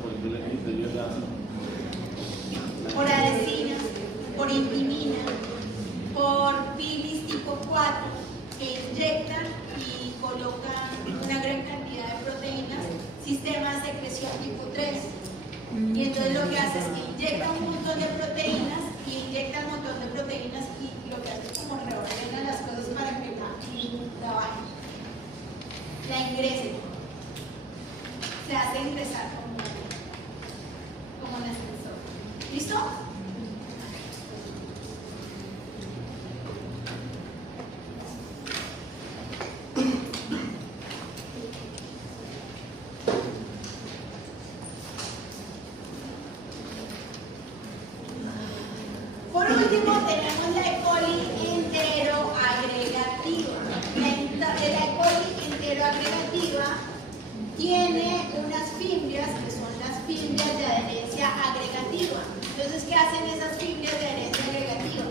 Por ejemplo, el epitelio Por adhesinas. Entonces lo que hace es que inyecta un montón de proteínas y lo que hace es como reordena las cosas para que la bajen, la ingresen. Se hace ingresar como en ascensor. ¿Listo? Por último, tenemos la E. coli enteroagregativa. La E. coli enteroagregativa tiene unas fimbrias que son las fimbrias de adherencia agregativa. Entonces, ¿qué hacen esas fimbrias de adherencia agregativa?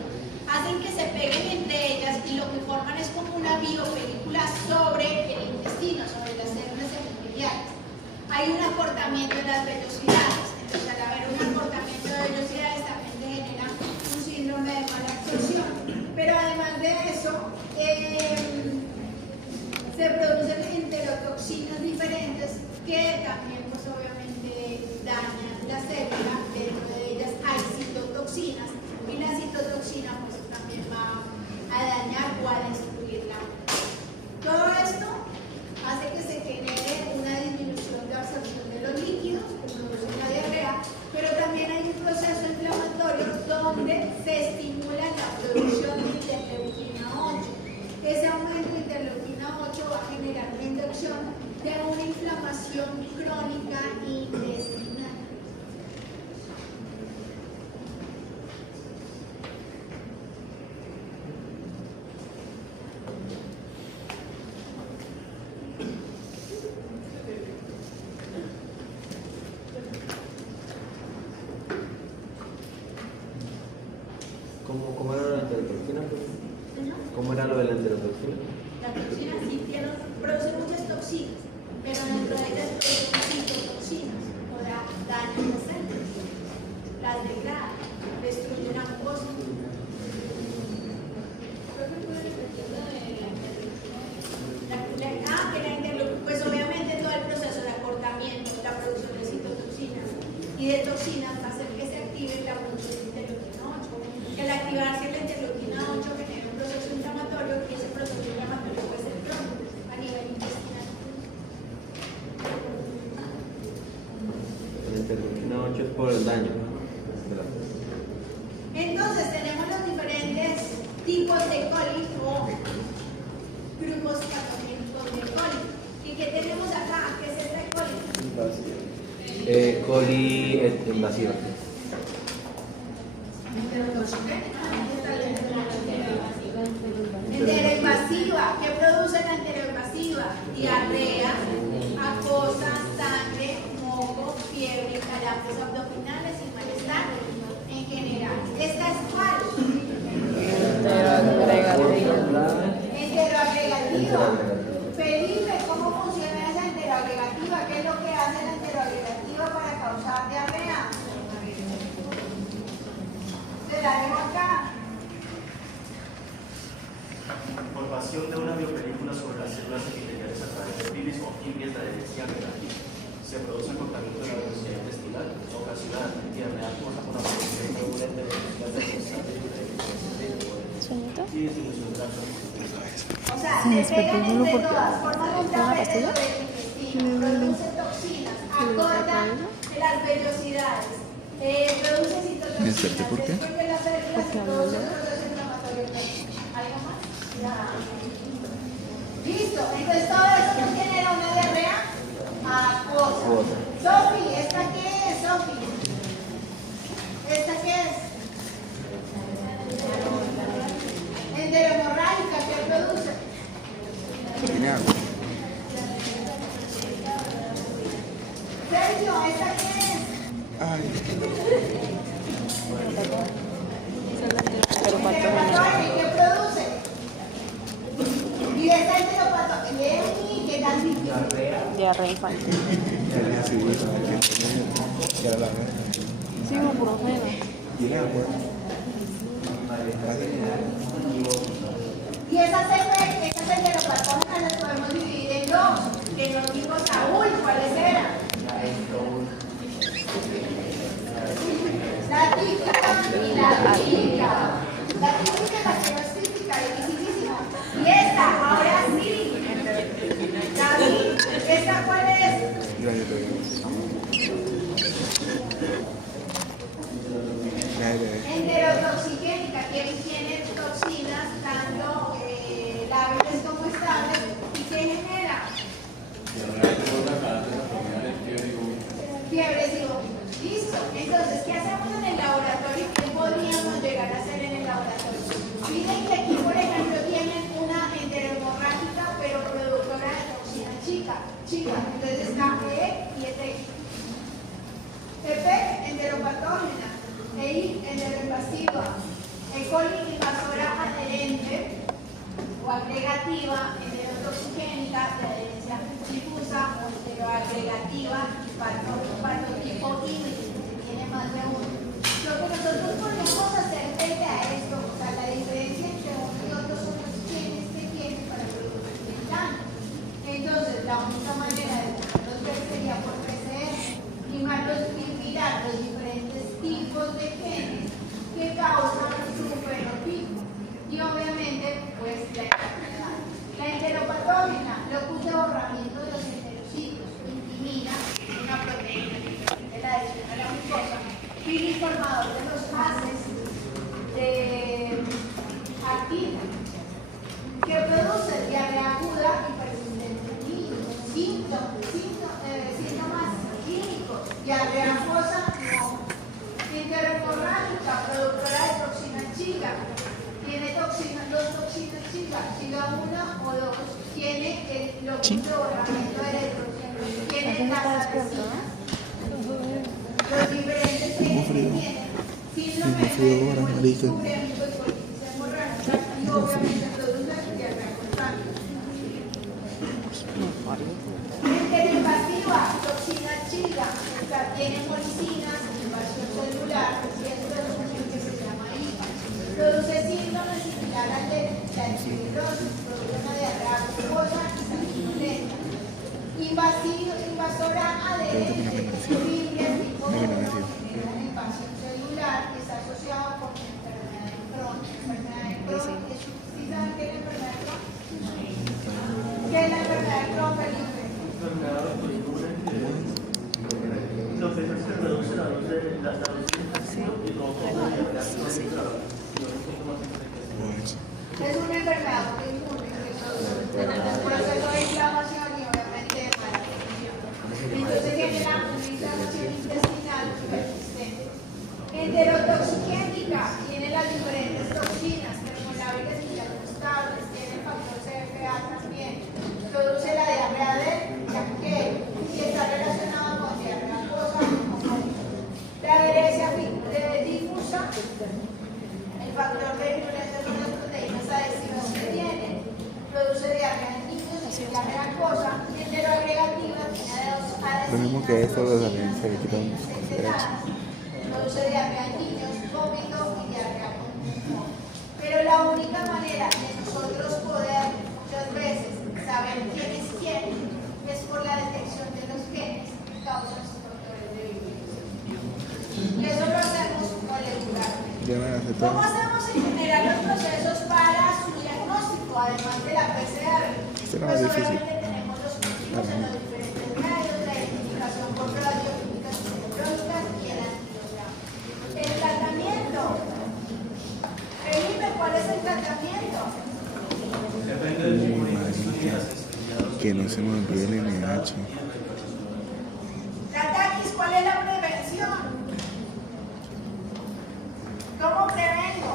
Hacen que se peguen entre ellas y lo que forman es como una biopelícula sobre el intestino, sobre las células epiteliales. Hay un acortamiento de las vellosidades. Entonces, al haber un acortamiento de vellosidades, también se genera un síndrome de mala absorción. Pero además de eso, se producen enterotoxinas diferentes que también, pues obviamente, dañan la célula. Dentro de ellas hay citotoxinas y la citotoxina pues también va a dañar o a destruirla. Todo esto hace que se genere una disminución de absorción de los líquidos, produce una diarrea, pero también hay un proceso inflamatorio donde se estimula la producción de interleuquina 8. Ese aumento de interleuquina 8 va a generar una inducción de una inflamación crónica intestinal. ¿Cómo era la enterotoxina? ¿Cómo era lo de la enterotoxina? La toxina sí produce muchas toxinas, pero dentro de ellas producen citotoxinas, o sea, dañan las células, las degradan, destruyen a mucosa. Pues obviamente todo el proceso de acortamiento, la producción de citotoxinas y de toxinas va a hacer que se active la producción de interleuquina 8. Que al activarse la interleuquina 8 genera un proceso inflamatorio y ese proceso inflamatorio puede ser crónico a nivel intestinal. La interleuquina 8 es por el daño. Entonces tenemos los diferentes tipos de coli o grupos patogénicos de coli. ¿Y qué tenemos acá? ¿Qué es esta coli? Coli invasiva. Enteroinvasiva. ¿Qué produce la enteroinvasiva? Diarrea, acosa, sangre, moco, fiebre, calambres abdominales y malestar en general. ¿Esta es cuál? Enteroagregativa. Felipe, ¿cómo funciona esa enteroagregativa? ¿Qué es lo que hace la enteroagregativa para causar diarrea? Se la dejo acá. Formación de una biopelícula sobre las células epiteliales a través de bilis o fimbrias de adherencia agregativa. Se produce acortamiento de la velocidad intestinal, ocasional diarrea acuosa con absorción turbulenta de ¿Sueñito? y distribución de la absorción. O sea, se pegan entre todas, forman un tapete del intestino, produce toxinas, acorta las vellosidades, produce citotoxinas, ¿Por qué? destruye las células y produce un proceso inflamatorio. ¿Algo más? Ya. Listo, entonces todo esto genera una diarrea acuosa. Sofi, ¿esta qué es, Sofi? ¿Esta qué es? Enterohemorrágica, ¿qué produce? Tiene agua. Sergio, ¿esta qué es? Ay, Enteropatología, ¿qué produce? Y esta enteropatología, ¿qué da? Diarrea infantil. ya la Sí, ibuprofeno. tiene agua. Y esas enteropatologías las podemos dividir en dos, que nos dijo Saúl, ¿cuáles eran? y la típica. La típica, la que no es típica, es dificilísima. Y esta, ahora sí. David, ¿esta cuál es? Ya te veo. Enterotoxigénica, que tiene toxinas tanto lábiles como estables. ¿Y qué genera? Fiebres y vómitos. Listo. Entonces, ¿qué hacemos en el laboratorio? ¿Qué podríamos llegar a hacer en el laboratorio? Miren que aquí, por ejemplo, tienen una enterohemorrágica, pero productora de toxina chica. Entonces está E y ET. EP, enteropatógena. EI, enteroinvasiva. E. coli, invasora adherente o agregativa, enterotoxigénica, de adherencia difusa o enteroagregativa, tipo híbrido, que tiene más de uno. Lo que nosotros podemos hacer frente a esto, o sea, la diferencia entre uno y otro son los genes que tienen para producir el daño. Entonces, la única manera de poderlos ver sería por PCR y mirar los diferentes tipos de genes que causan su fenotipo. Y obviamente, pues, la enfermedad. La enteropatógena, locus de borramiento de los enterocitos, intimina, una proteína diferente de la adhesión a la mucosa, filiformador de los haces de actina, que produce diarrea aguda y persistente en niños. Síntomas clínicos, diarrea fosa, no. Enterohemorrágica, productora de toxina chica. Tiene dos toxinas chicas, chica 1 o 2, tiene el locus de borramiento electrógeno, tiene las adhesinas, los diferentes genes que tienen, síndrome de colitis urémico y colitis hemorrágica, y obviamente producen diarrea constante. Enteroinvasiva, toxina chica, tiene molicinas, invasión celular, y es una función que se llama IVA. Produce síndrome similar al de la esclerosis, produce una diarrea acuosa y sanguinolenta. Invasora adherente, fibrias tipo genera invasión celular, que está asociado con la enfermedad de Crohn. ¿Sí saben qué es la enfermedad de Crohn? ¿Qué es la enfermedad de Crohn, Felipe? Lo que se reduce la dosis de las y es una enfermedad autoinmune que produce un proceso de inflamación y obviamente de mala nutrición. Entonces genera una inflamación intestinal persistente. Enterotoxigénica tiene las diferentes toxinas, termolábiles y termoestables, tiene el factor CFA también. Produce la diarrea del yaquero y está relacionado con diarrea acuosa o cólica. La adherencia difusa, el factor de virulencia son las proteínas adhesivas que tienen, produce diarrea en niños y diarrea acuosa, y enteroagregativa tiene dos adhesivas. Lo mismo que esto, pero también se le quita un derecho. Produce diarrea en niños, vómito y diarrea con pulmón. Pero la única manera de nosotros poder muchas veces saber quién es quién es por la detección de los genes que causan sus factores de virulencia. Y eso lo hacemos molecularmente. ¿Cómo hacemos en general los procesos para su diagnóstico, además de la PCR? Esto no Pues es difícil. obviamente tenemos los cultivos en los diferentes medios, la identificación por radioquímicas serológicas y el antigrama. El tratamiento. Felipe, ¿cuál es el tratamiento? depende del tipo de infección y las extremidades. Que no se me olvide el NH. La taquis, ¿cuál es la prevención? ¿Cómo prevengo?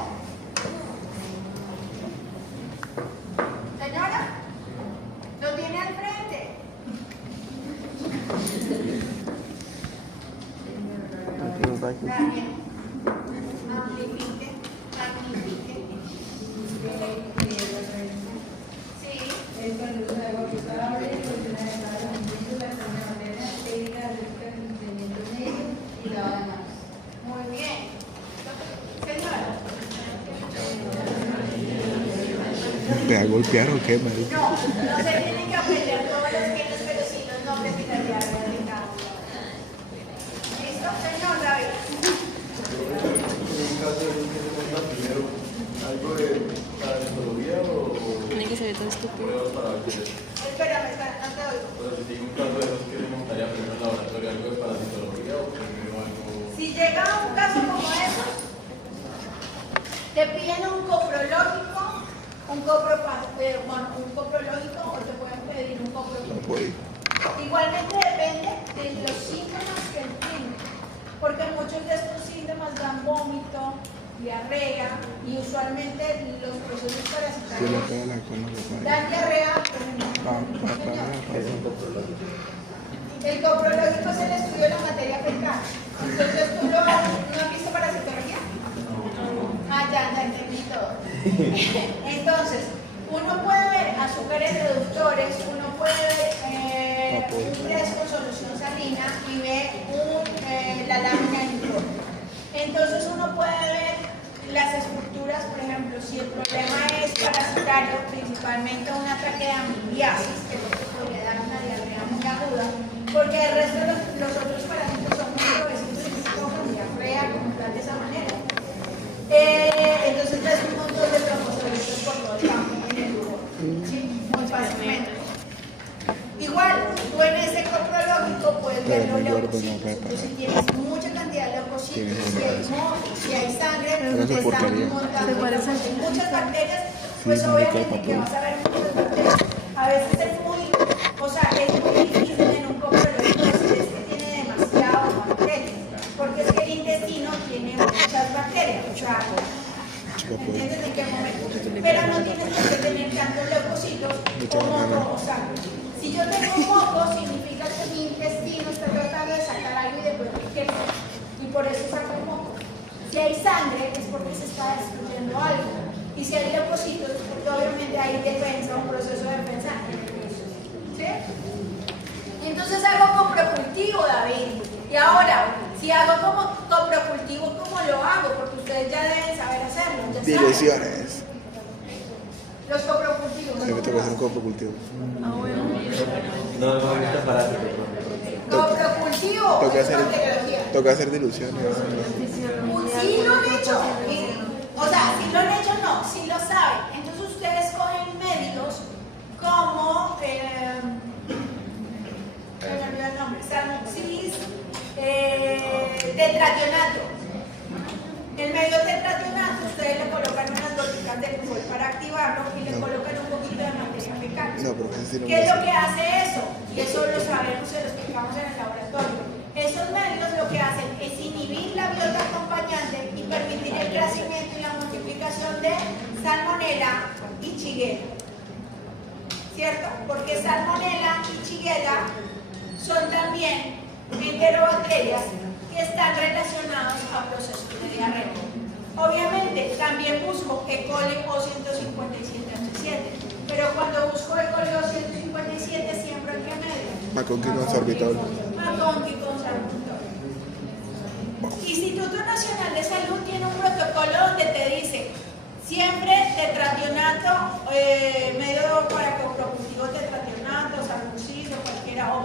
Señora, lo tiene al frente. También. Amplifique. Sí. Muy bien. Señora. ¿Me va a golpear o qué, marica? No, no se tienen que aprender todos los genes, pero sí los nombres y la diarrea de cada uno. ¿Listo? Señor David. Espérame, no te oigo. Pero si tengo un caso de esos que se montaría primero en laboratorio, ¿algo de parasitología o primero algo? Si llega un caso como eso, te piden un coprológico, un coprológico o te pueden pedir un coprológico. Igualmente depende de los síntomas que él tiene, porque muchos de estos síntomas dan vómito, diarrea y usualmente los procesos parasitarios dan diarrea. El coprológico es el estudio de la materia fecal. Entonces, ¿tú no has visto parasitología? Ya entendí todo. Entonces, uno puede ver azúcares reductores, uno puede ver un fresco solución salina y ve la lámina de informe. Entonces, uno puede ver las estructuras, por ejemplo, si el problema es parasitario, principalmente una traqueoamiliasis, que es lo que podría dar una diarrea muy aguda, porque el resto de los otros parásitos son muy suavecitos y no cogen diarrea como tal de esa manera. Entonces ves un montón de trombocitos por todo el campo en el lugar, ¿sí? Muy fácilmente. Igual, tú en ese coprológico puedes ver los leucocitos. Si tienes mucha cantidad de leucocitos, si hay mocos, si hay sangre, pues te están montando muchas bacterias, pues obviamente que vas a ver muchas bacterias. A veces es muy difícil en un coprológico decir es que tiene demasiadas bacterias, porque es que el intestino tiene muchas bacterias, o sea, ¿entiendes en qué momento? Pero no tienes por qué tener tantos leucocitos como moco o sangre. Si yo tengo moco, significa que mi intestino está tratando de sacar algo y después ¿qué? Y por eso saca el moco. Si hay sangre, es porque se está destruyendo algo. Y si hay leucocitos, es porque obviamente hay defensa, un proceso de defensa. ¿Sí? Entonces hago coprocultivo, David. Y ahora, si hago como coprocultivo, ¿cómo lo hago? Porque ustedes ya deben saber hacerlo. Direcciones. Los coprocultivos. Hay que tocar hacer coprocultivo. No, está parásito. Coprocultivo. Toca hacer diluciones. Sí lo han hecho. O sea, si lo han hecho, no, si lo saben. Entonces ustedes cogen medios como me olvidó el nombre, salmoxilis, tetrationato. El medio tetrationato, ustedes le colocan unas gotitas de alcohol para activarlo y le colocan un poquito de materia fecal. ¿Qué es lo que hace eso? Y eso lo sabemos, se lo explicamos en el laboratorio. Esos medios lo que hacen es inhibir la biota acompañante y permitir el crecimiento y la multiplicación de Salmonella y Shigella. ¿Cierto? Porque Salmonella y Shigella son también enterobacterias que están relacionados a procesos de diarrea. Obviamente, también busco E. coli O157H7, pero cuando busco E. coli O157 siempre hay que medir McConkey con sorbitol. McConkey con sorbitol. Instituto Nacional de Salud tiene un protocolo donde te dice siempre tetrationato, medio para coprocultivo tetrationato, salmoxis o cualquiera, o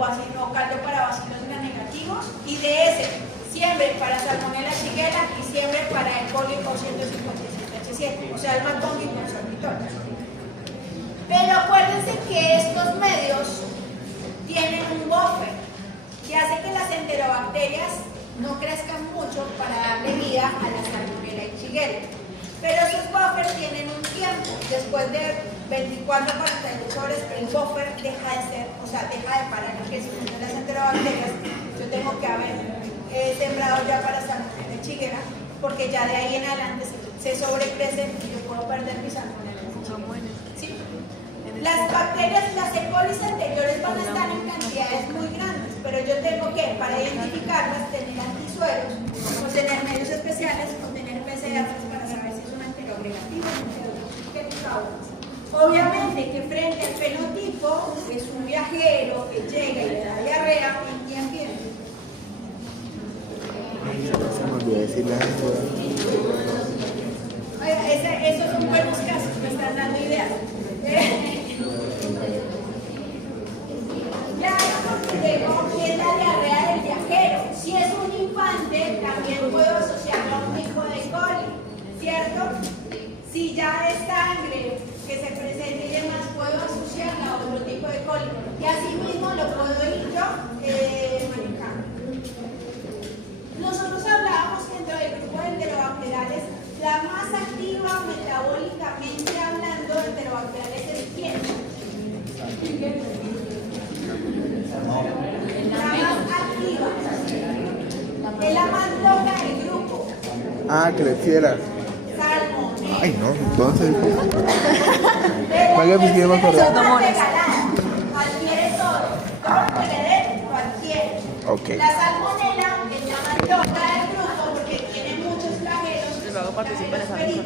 caldo para bacilos negativos, y de ese siempre para Salmonella Shigella y siempre para E. coli O157H7, o sea el McConkey con sorbitol. Pero acuérdense que estos medios tienen un buffer que hace que las enterobacterias no crezcan mucho para darle vida a la Salmonella y Shigella. Pero esos buffers tienen un tiempo, después de 24 a 48 horas, el buffer deja de ser, o sea, deja de parar el crecimiento de las enterobacterias. Yo tengo que haber sembrado ya para Salmonella y Shigella, porque ya de ahí en adelante se sobrecrecen y yo puedo perder mi Salmonella. ¿Sí? Las bacterias, las E. coli anteriores van a estar en cantidades muy grandes, pero yo tengo que, para identificarlas, tener antisueros, o tener medios especiales, o tener PCRs para saber si es una enterogregativa o una enterogregativa. Obviamente que frente al fenotipo es un viajero que llega y le da diarrea, ¿en quién viene? Se me olvidó decir la Oiga, esos son buenos casos, me están dando ideas. Claro, porque es la diarrea del viajero. Si es un infante, también puedo asociarlo a un hijo de E. coli, ¿cierto? Si ya es sangre que se presenta y demás, puedo asociarla a otro Ah, Klebsiella. Salmonella. Ay, no, entonces. Vaya, pues que yo me acuerdo. Cualquiera todo lo que le den, cualquiera. Ok. La salmonela es la más loca del grupo porque tiene muchos flagelos. Luego participa en esa flagelos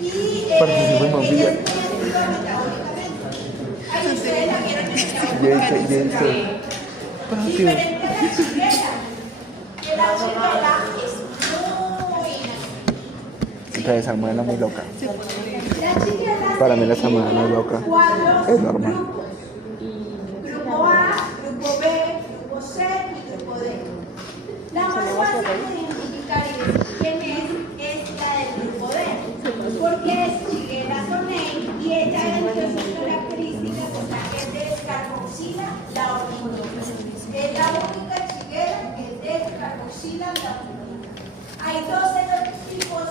y Participa en ella es muy Mambilla. activa metabólicamente. Ay, ustedes la vieron en el diferente a la chiguera. Que la chiguera es muy Entonces, Samuela muy loca. La chiguera Para mí la se Samuela divide no es en loca. 4 Es normal. grupos. Grupo A, grupo B, grupo C y grupo D. La más fácil de identificar y decir quién es la del grupo D, porque es chiguera sonei y ella entre sus características está es de descarboxila la ornitina. Es la única chiguera que es de descarboxila la ornitina. Hay dos serotipos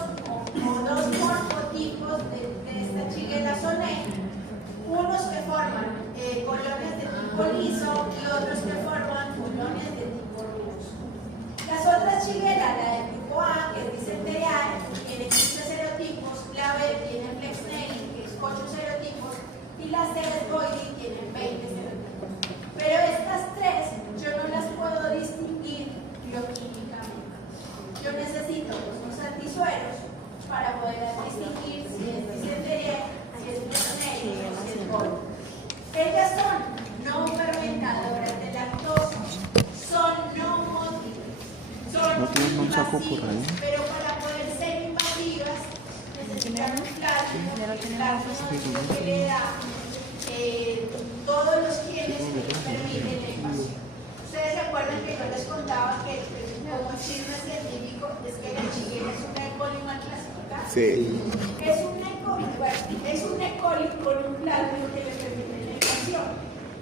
o dos morfotipos de esta chiguera sonei. Unos que forman colonias de tipo liso y otros que forman colonias de tipo rugoso. Las otras chigueras, la del grupo A, que es disenterial, tiene 15 serotipos, la B tiene flexneri, que es 8 serotipos, y la C es boidi, tienen 20 serotipos. Pero estas tres yo no las puedo distinguir bioquímicamente. Yo necesito los antisueros para poder distinguir si es disenterial, si es flexneri o si es boidi. Ellas son no fermentadoras de lactosa, son no móviles, son ¿No tienen un saco por invasivas, ahí? pero para poder ser invasivas necesitan un plasma que le da todos los genes que permiten la invasión. Ustedes se acuerdan que yo les contaba que un chisme científico es que la chiguera es una E. coli mal clasificada. Sí. Es un E. coli, bueno, es un E. coli con un plasma que le permite la invasión.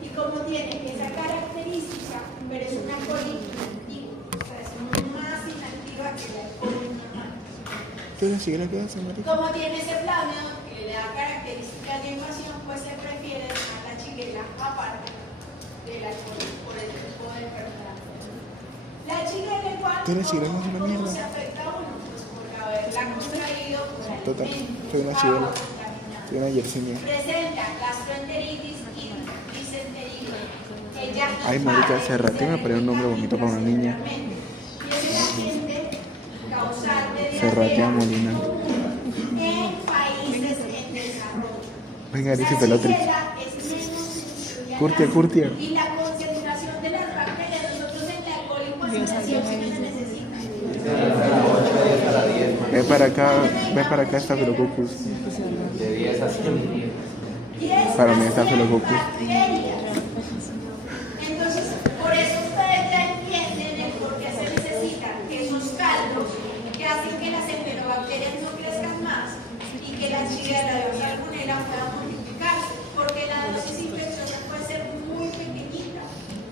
Y como tiene esa característica, pero es una E. coli inactiva, o sea, es más inactiva que la E. coli normal. ¿Qué es la chiguera que hace, María? Como tiene ese plasma que le da características de invasión, pues se prefiere dejar la chiguera aparte de la E. coli por el tipo de enfermedad. La chiguera igual, ¿Tiene chiguera no es una ¿cómo mierda? se afecta a uno? Pues por haberla contraído por Total, alimentos, soy una agua chiguera. contaminada. Soy una yersinia. Presenta gastroenteritis y disentería. Ella Ay, marica, Serrate me parece un nombre bonito para una niña. y es el agente causal de Serrate a Molina. en países en desarrollo. Venga, dice La Pelotrix. chiguera es menos sensible a Curtia, la- curtia. Y la concentración de las bacterias, nosotros en la coli pues sí se necesita. Ven para acá Staphylococcus. De 10 a 100. Para mí Staphylococcus. Entonces, por eso ustedes ya entienden el por qué se necesitan esos caldos que hacen que las enterobacterias no crezcan más y que la chiguera de salmonela pueda multiplicarse, porque la dosis infecciosa puede ser muy pequeñita,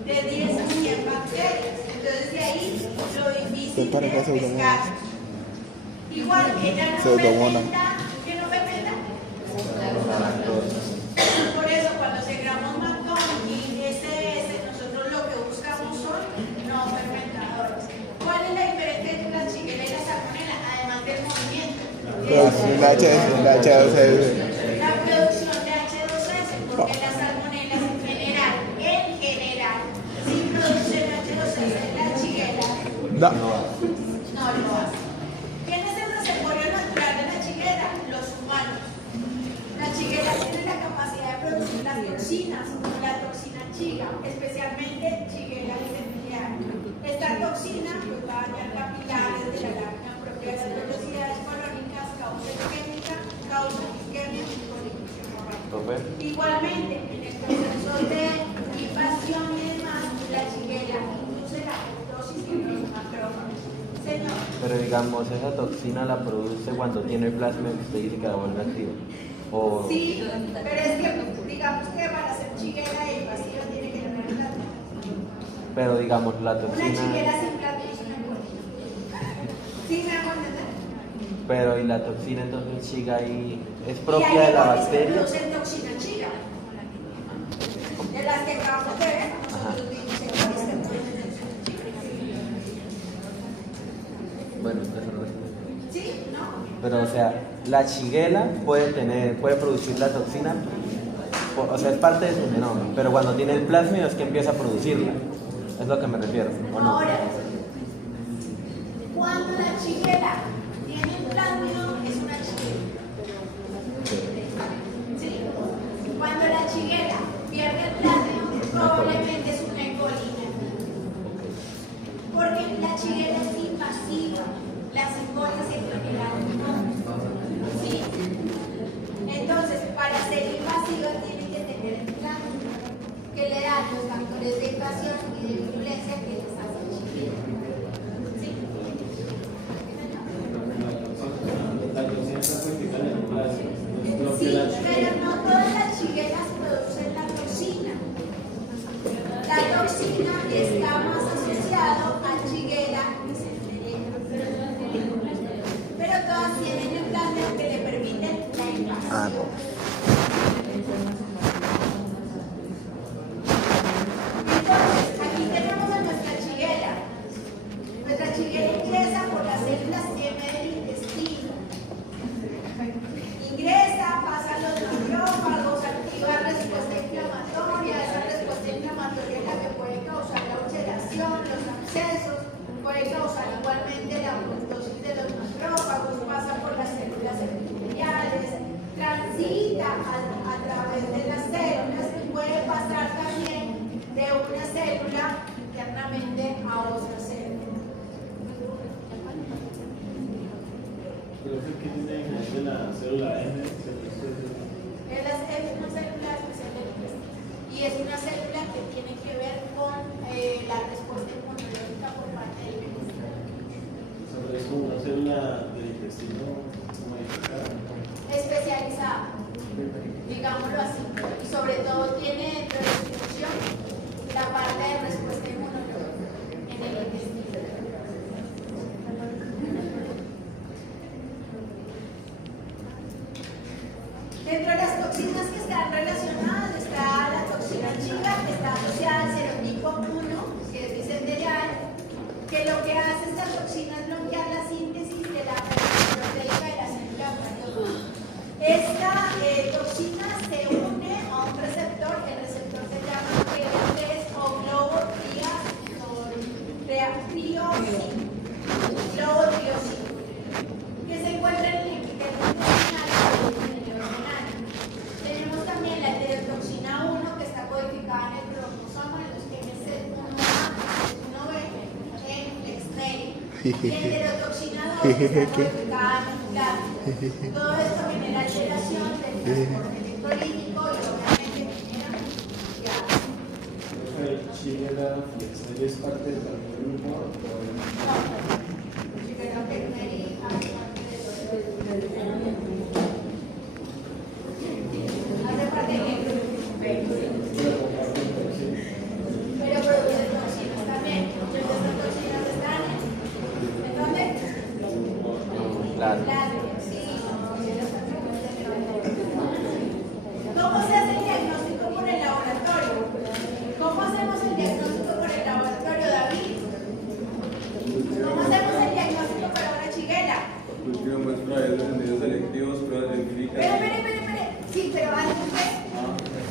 de 10 a 100 bacterias. Entonces, de ahí lo difícil Para acá, es pescar. Igual que ella no Pseudomonas. fermenta, ¿qué no fermenta? Por eso cuando sembramos McDonald's y SS, nosotros lo que buscamos son no fermentadores. ¿Cuál es la diferencia entre la chiguera y la salmonela? Además del movimiento. La H2S. La producción de H2S, porque las salmonelas en general, si producen H2S en la chiguera, No. no lo hacen. ¿Quién es el reservorio natural de la chiguera? Los humanos. La chiguera tiene la capacidad de producir las toxinas, como la toxina chiga, especialmente chiguera disenterial. Esta toxina pues, va a dañar capilares de la lámina propia de las velocidades colónicas, causa isquemia y colitis hemorrágica. Igualmente, en el proceso de invasión y demás, la chiguera induce la apoptosis de los macrófagos. Señor. Pero digamos, esa toxina la produce cuando tiene plasma que usted dice que la vuelve activa. O... Sí, pero es que digamos que para ser chiguera y invasiva tiene que tener plasma. Pero digamos, la Una toxina... chiguera sin plasma es una colina. ¿Sí me hago entender? Pero y la toxina entonces chiga ahí es Y propia hay de la colis que bacteria. producen toxina chiga. De las que acabamos de ver, nosotros vimos en colis que producen toxina chiga. Bueno, entonces no es Pero, o sea, la shigella puede producir la toxina, o sea, es parte de su genoma, pero cuando tiene el plásmido es que empieza a producirla. Es lo que me refiero, ¿o no? Ahora, cuando la shigella tiene el plásmido, es una shigella. ¿Sí? Cuando la shigella pierde el plásmido, probablemente es una E. coli. Porque la shigella es invasiva, las E. coli en general no. ¿Sí? Entonces, para ser invasiva tiene que tener el plásmido, que le da los factores de invasión y de virulencia que les hacen shigella. ¿Sí? Sí, pero no todas las shigellas producen la toxina. La toxina está más asociado a shigella y centellera. Pero todas tienen el plásmido que le permiten la invasión. Entonces, aquí tenemos a nuestra shigella. Nuestra shigella ingresa por las células M del intestino. Ingresa, pasa a los macrófagos, activa respuesta inflamatoria. Esa respuesta inflamatoria es la que puede causar la ulceración, los abscesos, puede causar igualmente la apoptosis de los macrófagos, pasa por las células epiteliales, transita a través de las células y puede pasar también de una célula internamente a otra célula. ¿Qué tiene de la célula M? Es una célula especial del intestino y es una célula que tiene que ver con la respuesta inmunológica por parte del intestino. Es como una célula del intestino modificada. Especializada, digámoslo así, y sobre todo tiene dentro de su función la parte de respuesta inmunológica en el intestino. Dentro de las toxinas que están relacionadas está la toxina chica, que está asociada al serotipo 1, que es bicentennial, que lo que hace esta toxina es bloquear la síntesis de la proteica de la célula eucariota. Esta toxina se une a un receptor, el receptor se llama GL3 o globotriosina, que se encuentra en el epitelio intestinal y en el renal. Tenemos también la heterotoxina 1, que está codificada en el cromosoma, en los genes C1A, C1B, en Lexneri. Y la heterotoxina 2, que está codificada en el plasma. Todo esto genera alteración del transporte electrolítico y obviamente genera gas. ¿El shigella flexneri es parte del grupo? Shigella flexneri hace parte de pero produce toxinas también. Muchas de estas toxinas están ¿en dónde? Claro. Sí. ¿Cómo se hace el diagnóstico por el laboratorio? ¿Cómo hacemos el diagnóstico por el laboratorio, David? ¿Cómo hacemos el diagnóstico para una shigella? Cultivo muestra de los medios selectivos, pruebas científicas. Espere. Sí, pero antes,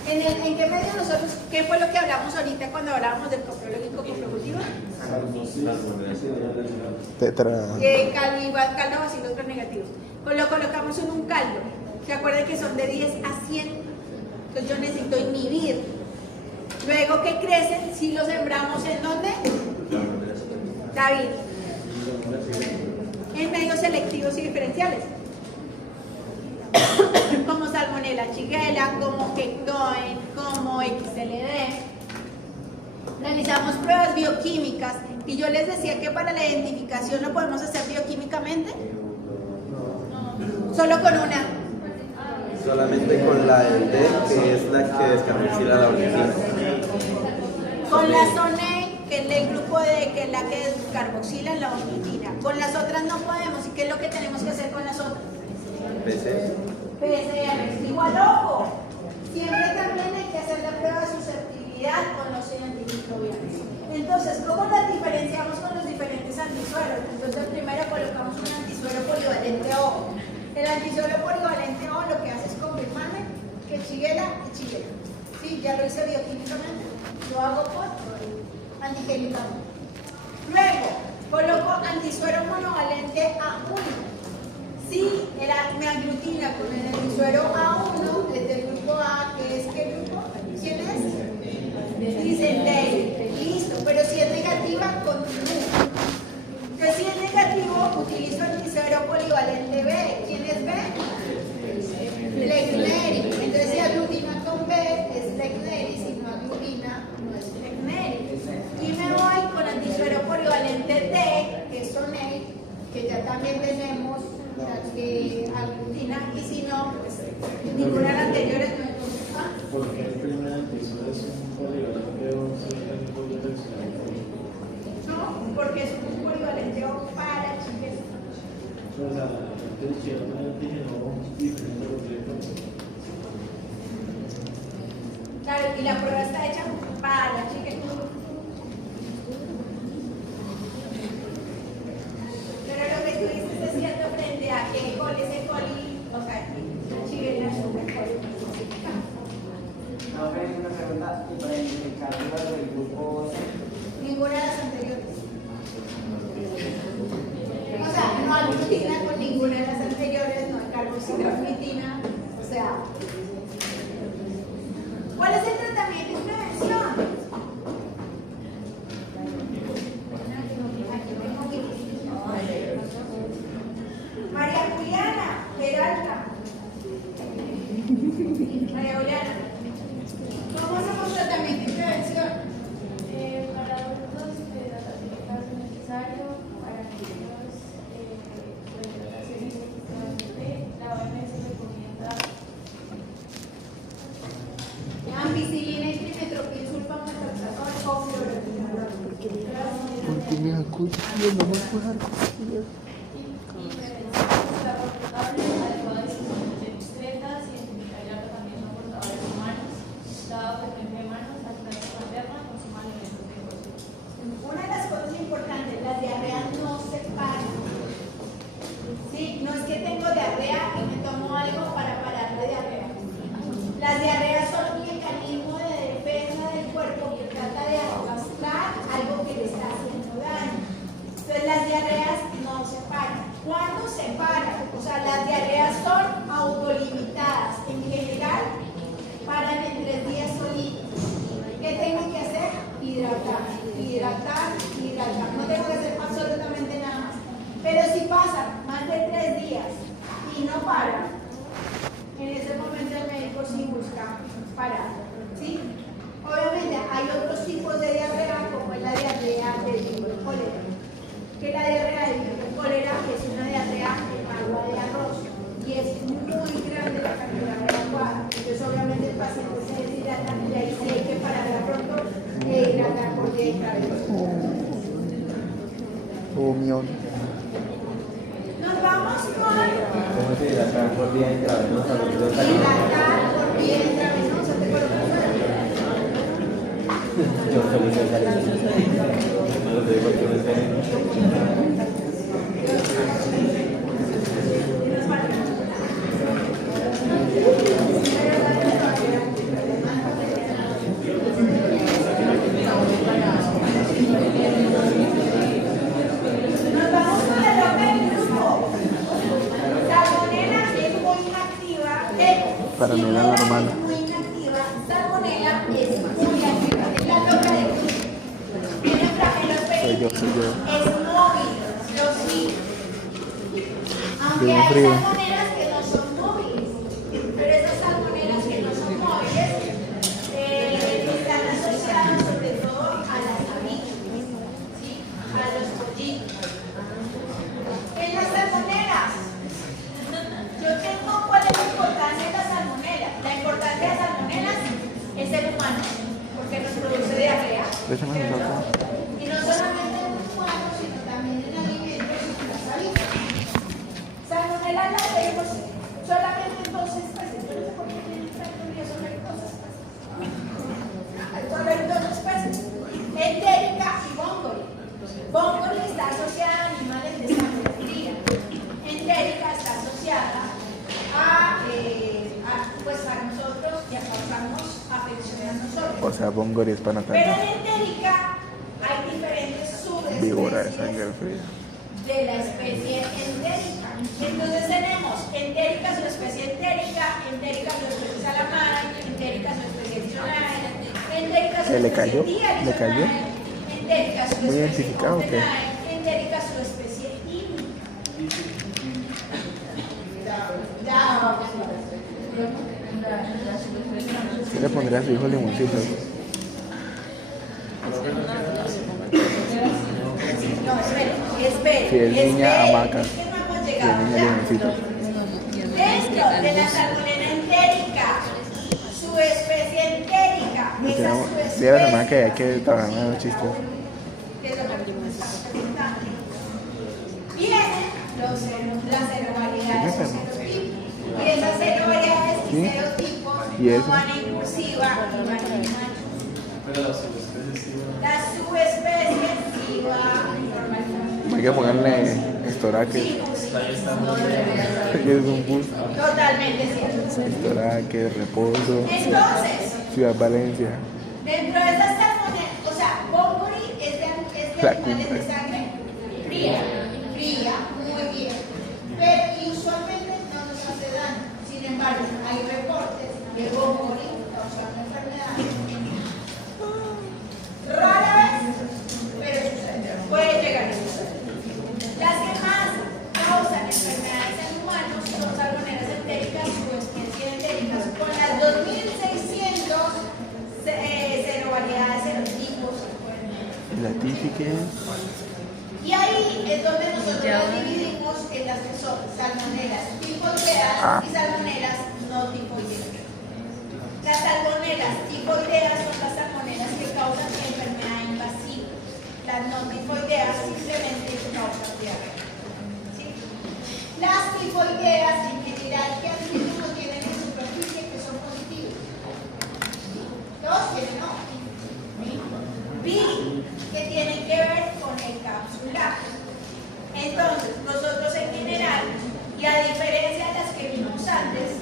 ¿en qué medio nosotros, qué fue lo que hablamos ahorita cuando hablábamos del coprológico coprobutivo? Tetra. Caldo bacilos negativos. Pues lo colocamos en un caldo. ¿Se acuerdan que son de 10 a 100? Entonces yo necesito inhibir. Luego que crecen, si los sembramos ¿en dónde? David. En medios selectivos y diferenciales. Como Salmonella shigella, como Kektoen, como XLD. Realizamos pruebas bioquímicas y yo les decía que para la identificación lo podemos hacer bioquímicamente. Solo con una. Solamente con la del D, que es la que descarboxila la ornitina. Con la SONEI, que es el grupo D, que es la que descarboxila la ornitina. Con las otras no podemos. ¿Y qué es lo que tenemos que hacer con las otras? PCR. Igual, ojo. Siempre también hay que hacer la prueba de susceptibilidad con los antimicrobianos. Entonces, ¿cómo las diferenciamos con los diferentes antisueros? Entonces, primero colocamos un antisuero polivalente, ojo. El antisuero polivalente O lo que hace es confirmarme que Shigella es Shigella. Sí, ya lo hice bioquímicamente, lo hago por antigénicamente. Luego, coloco antisuero monovalente A1. Si me aglutina con el antisuero A1, es del grupo A, que es ¿qué grupo? ¿Quién es? Dicenterio. Listo, pero si es negativa, continúo. Entonces, si es negativo, utilizo antisuero polivalente B. ¿Quién es B? Flegneri. Entonces, si aglutina con B, es Flegneri. Si no aglutina, no es Flegneri. Y me voy con antisuero polivalente D, que es Sonei, que ya también tenemos la que aglutina. Y si no, pues ninguna de las anteriores no es. Porque el primer antisuro es un polivalente O, No, porque es un polivalente O para Shigella. o sea, entonces si es un antígeno diferente completo. Claro, y la prueba está hecha para Shigella. Pero lo que tú dices es cierto frente a que E. coli es E. coli, o sea, Shigella es un E. coli. No, pero una pregunta, y para identificar del grupo C. Ninguna de las anteriores. O sea, no aglutina con ninguna de las anteriores, no hay carboxilaflitina, o sea. ¿Cuál es el tratamiento y prevención? Aquí tengo María Juliana, Peralta. María Juliana, ¿cómo hacemos tratamiento y prevención? Para adultos, hidratación es necesario. Para niños, hidratación es la OMS recomienda ampicilina y trimetropil sulfamethoxazol o fluoroquinolona. Porque me acostó, no me puedo dar costillas. y prevención de agua potable, adecuada distribución de excretas, identificar y tratamiento de portadores humanos, dada frecuencia de manos, lactancia materna, consumo de alimentos de cocina. Una de las cosas importantes, las diarreas no se paran. ¿Sí? No es que tengo diarrea y me tomo algo para parar de diarrea. Las diarreas son un mecanismo de defensa del cuerpo que trata de aplastar algo que le está haciendo daño. Entonces las diarreas no se paran. ¿Cuándo se paran? O sea, las diarreas son autolimitadas. En general, paran en 3 días solitos. ¿Qué tengo que hacer? Hidratar, hidratar, hidratar. No tengo que hacer absolutamente nada más. Pero si pasan más de 3 días y no paran, en ese momento el médico sí busca parar. ¿Sí? Obviamente hay otros tipos de diarrea, como es la diarrea del tipo de cólera. Que la diarrea del tipo de cólera es una diarrea en agua de arroz y es muy grande la cantidad de agua. Entonces, obviamente, el paciente se deshidrata y ahí sí hay que pararla pronto e hidratar por día y cabeza. Oh, mión. Nos vamos con ¿Cómo se hidratar por día intravenosa? hidratar por vía intravenosa. ¿Te colocas fuera? Yo feliz de salir. No lo digo porque no sé. Nos vamos con el nombre del grupo. Salmonella es muy inactiva. Para mí la normal. Es muy inactiva. Salmonella es muy activa. Es la loca del grupo. Tiene flagelos Soy yo. es móvil, lo sí. Aunque Bien hay frío. salmonelas que no son móviles, pero esas salmonelas que no son móviles están asociadas sobre todo a las abejas, ¿sí? A los pollitos. En las salmonelas, yo tengo cuál es la importancia de las salmonelas. La importancia de las salmonelas es el humano, porque nos produce diarrea. Déjame ¿cierto? acá. Y no solamente en humanos, sino también en alimentos y en las avispas. Salmonella la tenemos solamente en 2 especies. Pero no sé por qué tienen tanto lío sobre 2 especies. Solo en 2 especies. Entérica y Bongoli. Bongoli está asociada a animales de sangre fría. Entérica está asociada sea, Bongori es para Pero Natalia. en entérica hay diferentes Víbora de subespecies sangre fría. de la especie entérica. Entonces tenemos entérica, su especie entérica, su especie salamara, entérica, su especie diccionaria, entérica, su ¿Le especie cayó? tía, ¿Le cayó? entérica, su ¿Muy especie identificado o qué? entérica, su especie química. ¿Qué le pondría a su hijo limoncito? No, espere. Si es niña, hamaca. Es que no hemos Si es llegado niña, ya. limoncito. Dentro de la salmonela entérica, su especie entérica, esa Dígale a la subespecie. mamá que hay que trabajar más los chistes. ¿Qué es lo que me está preguntando? Vienen las serovariedades o serotipos. Y esas serovariedades y ¿Sí? serotipos ¿Y eso? no van en cursiva y van en macho. Pero las subespecies sí van. Las subespecies sí van normalmente. Hay que ponerle estoraque. Sí, Y es un bus. totalmente cierto. Estoraque, reposo. Entonces, Ciudad Valencia. dentro de esas salmonelas, o sea, Bongori es de La animales de cumbre. sangre fría, muy bien. Pero y usualmente no nos hace daño. Sin embargo, hay reportes de Bongori causando enfermedades. Rara vez, pero sucede. Puede llegar a suceder. Las que más causan enfermedades en humanos son salmonelas entéricas o especies entéricas, con las 2.600 serovariedades, serotipos. La típica. Y ahí es donde nosotros las dividimos en las que son salmonelas tifoideas y salmonelas no tifoideas. Las salmonelas tifoideas son las salmonelas que causan enfermedad invasiva. Las no tifoideas simplemente causan diarrea. ¿Sí? Las tifoideas en general, ¿qué antígenos tienen en superficie que son positivos? Dos tienen no. B, que tienen que ver con el capsular. Entonces, nosotros en general, y a diferencia de las que vimos antes,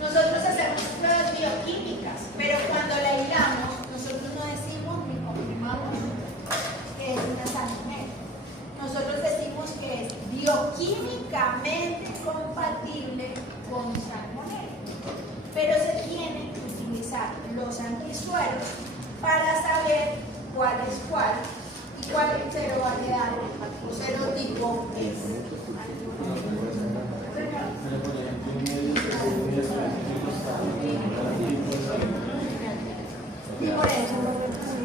nosotros hacemos pruebas bioquímicas, pero cuando la hilamos, nosotros no decimos ni confirmamos que es una salmonela. Nosotros decimos que es bioquímicamente compatible con salmonela. Pero se tienen que utilizar los antisueros para saber cuál es cuál y cuál serovariedad o serotipo es. Y por eso,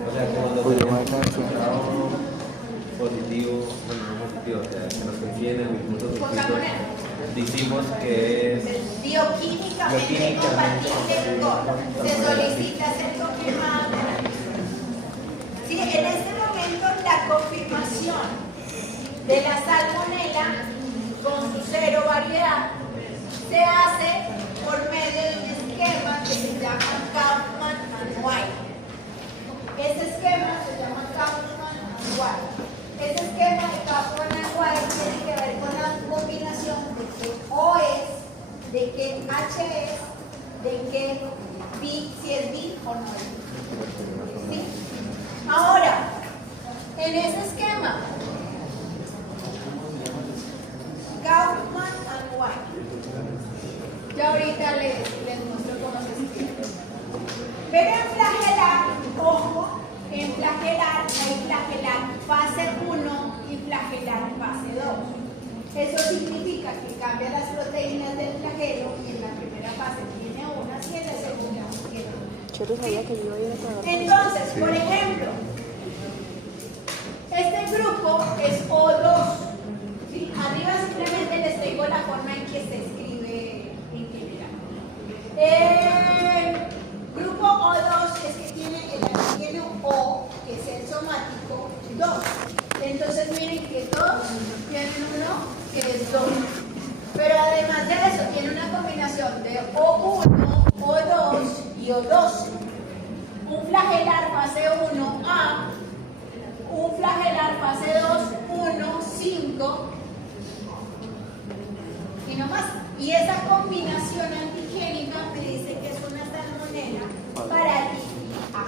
O sea, que cuando Oye, tenemos no alcanzo. positivo, bueno, no positivo, o sea, que nos coinciden en el punto con sustituto, salmonela. decimos que es Bioquímicamente compatible con, se solicita ser confirmado. Sí, en este momento la confirmación de la salmonela con su serovariedad se hace por medio de un esquema que se llama Kaufman and White. Ese esquema se llama Kaufman and White. Ese esquema de Kaufman and White tiene que ver con la combinación de que O es, de que H es, de que B, si es B o no es B. ¿Sí? Ahora, en ese esquema, Kaufman and White, ya ahorita les muestro cómo se escribe. Pero en flagelar, ojo, en flagelar hay flagelar fase 1 y flagelar fase 2. Eso significa que cambia las proteínas del flagelo y en la primera fase tiene unas y en la segunda tiene otras. Yo no sabía que yo iba a ir a trabajar. Entonces, por ejemplo, este grupo es O2. ¿Sí? Arriba simplemente les tengo la forma en que se escribe en general. Grupo O2 es que tiene el antígeno O, que es el somático, 2. Entonces miren que todos tienen uno que es 2. Pero además de eso, tiene una combinación de O1, O2 y O2. Un flagelar fase 1A, un flagelar fase 2, 1, 5 y no más. Y esa combinación antigénica me dice que es una salmonela paralitica.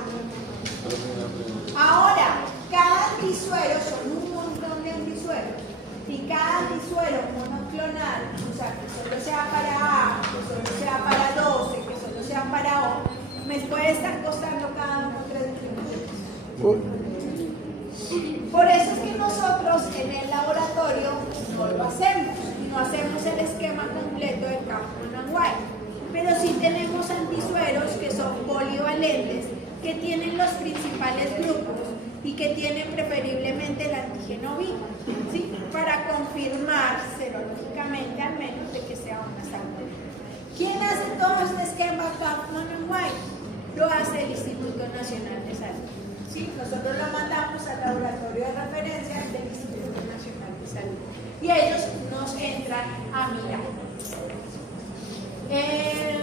que tienen los principales grupos y que tienen preferiblemente el antígeno vivo, ¿sí? Para confirmar serológicamente al menos de que sea una salmonela. ¿Quién hace todo este esquema Kaufman-White? Lo hace el Instituto Nacional de Salud. ¿Sí? Nosotros lo mandamos al laboratorio de referencia del Instituto Nacional de Salud y ellos nos entran a mirar.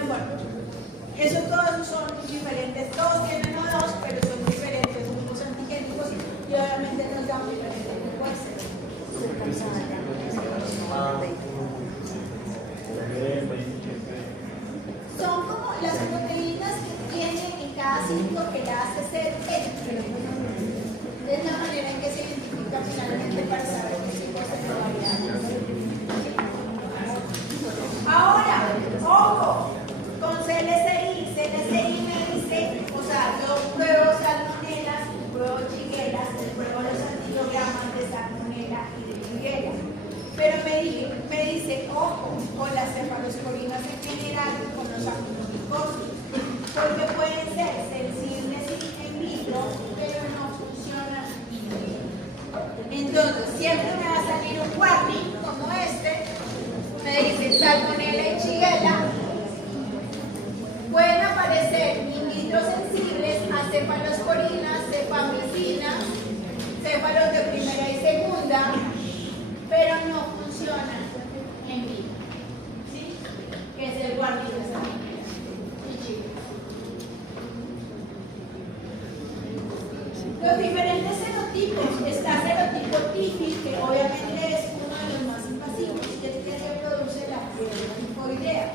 Bueno, eso todos son diferentes, todos tienen nodos, pero son diferentes grupos antigénicos y obviamente nos dan diferentes grupos. Son como las proteínas que tiene en cada ciclo que la hace ser él. Es la manera en que se identifica finalmente para saber que sí puede ser variable. Ahora, ojo, con CLCI me dice, o sea, yo pruebo salmonelas, pruebo chiguelas, pruebo los antilogramas de salmonela y de chiguela. Pero me dice, ojo, con las cefalosporinas en general, con los aminoglicosos, porque pueden ser sensibles en vitro, pero no funcionan in vivo. Entonces, siempre me va a salir un warning como este, me dice salmonela y chiguela, pueden aparecer in vitro sensibles a cefalosporinas, cefamicinas, céfalos de primera y segunda, pero no funcionan en vivo, ¿sí? Que es el guardián de salmonela y chiguela. Los diferentes serotipos, está serotipo TIFI, que obviamente es uno de los más invasivos, y es que se produce la fiebre tifoidea.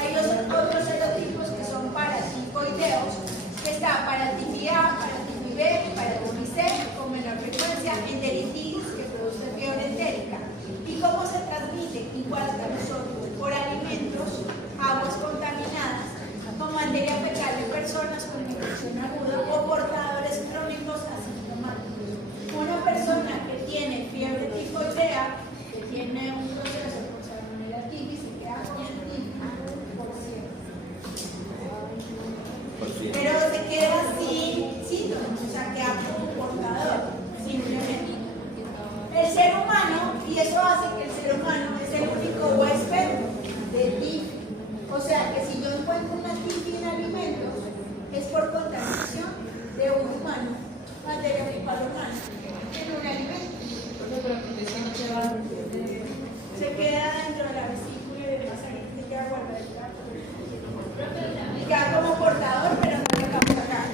Hay los otros serotipos que son paratifoideos, que está para TIFI A, para TIFI B, para TIFI C, con menor frecuencia, enteritis, que produce fiebre entérica. ¿Y cómo se transmite? Igual que nosotros, por alimentos, aguas contaminadas, con materia fecal de personas con infección aguda o portadores crónicos asintomáticos. Una persona que tiene fiebre tifoidea, que tiene un proceso por salmonella typhi, se queda con el TIFI por siempre. Pero se queda sin síntomas, o sea, queda como portador, simplemente. El ser humano, y eso hace que el ser humano es el único huésped de TIFI. O sea que si yo encuentro una TIFI en alimentos, es por contaminación de un humano, materia fecal humana, en un alimento. Se queda dentro de la vesícula y de la sangre, se queda guardada. Y queda como portador, pero no le vamos a sacar.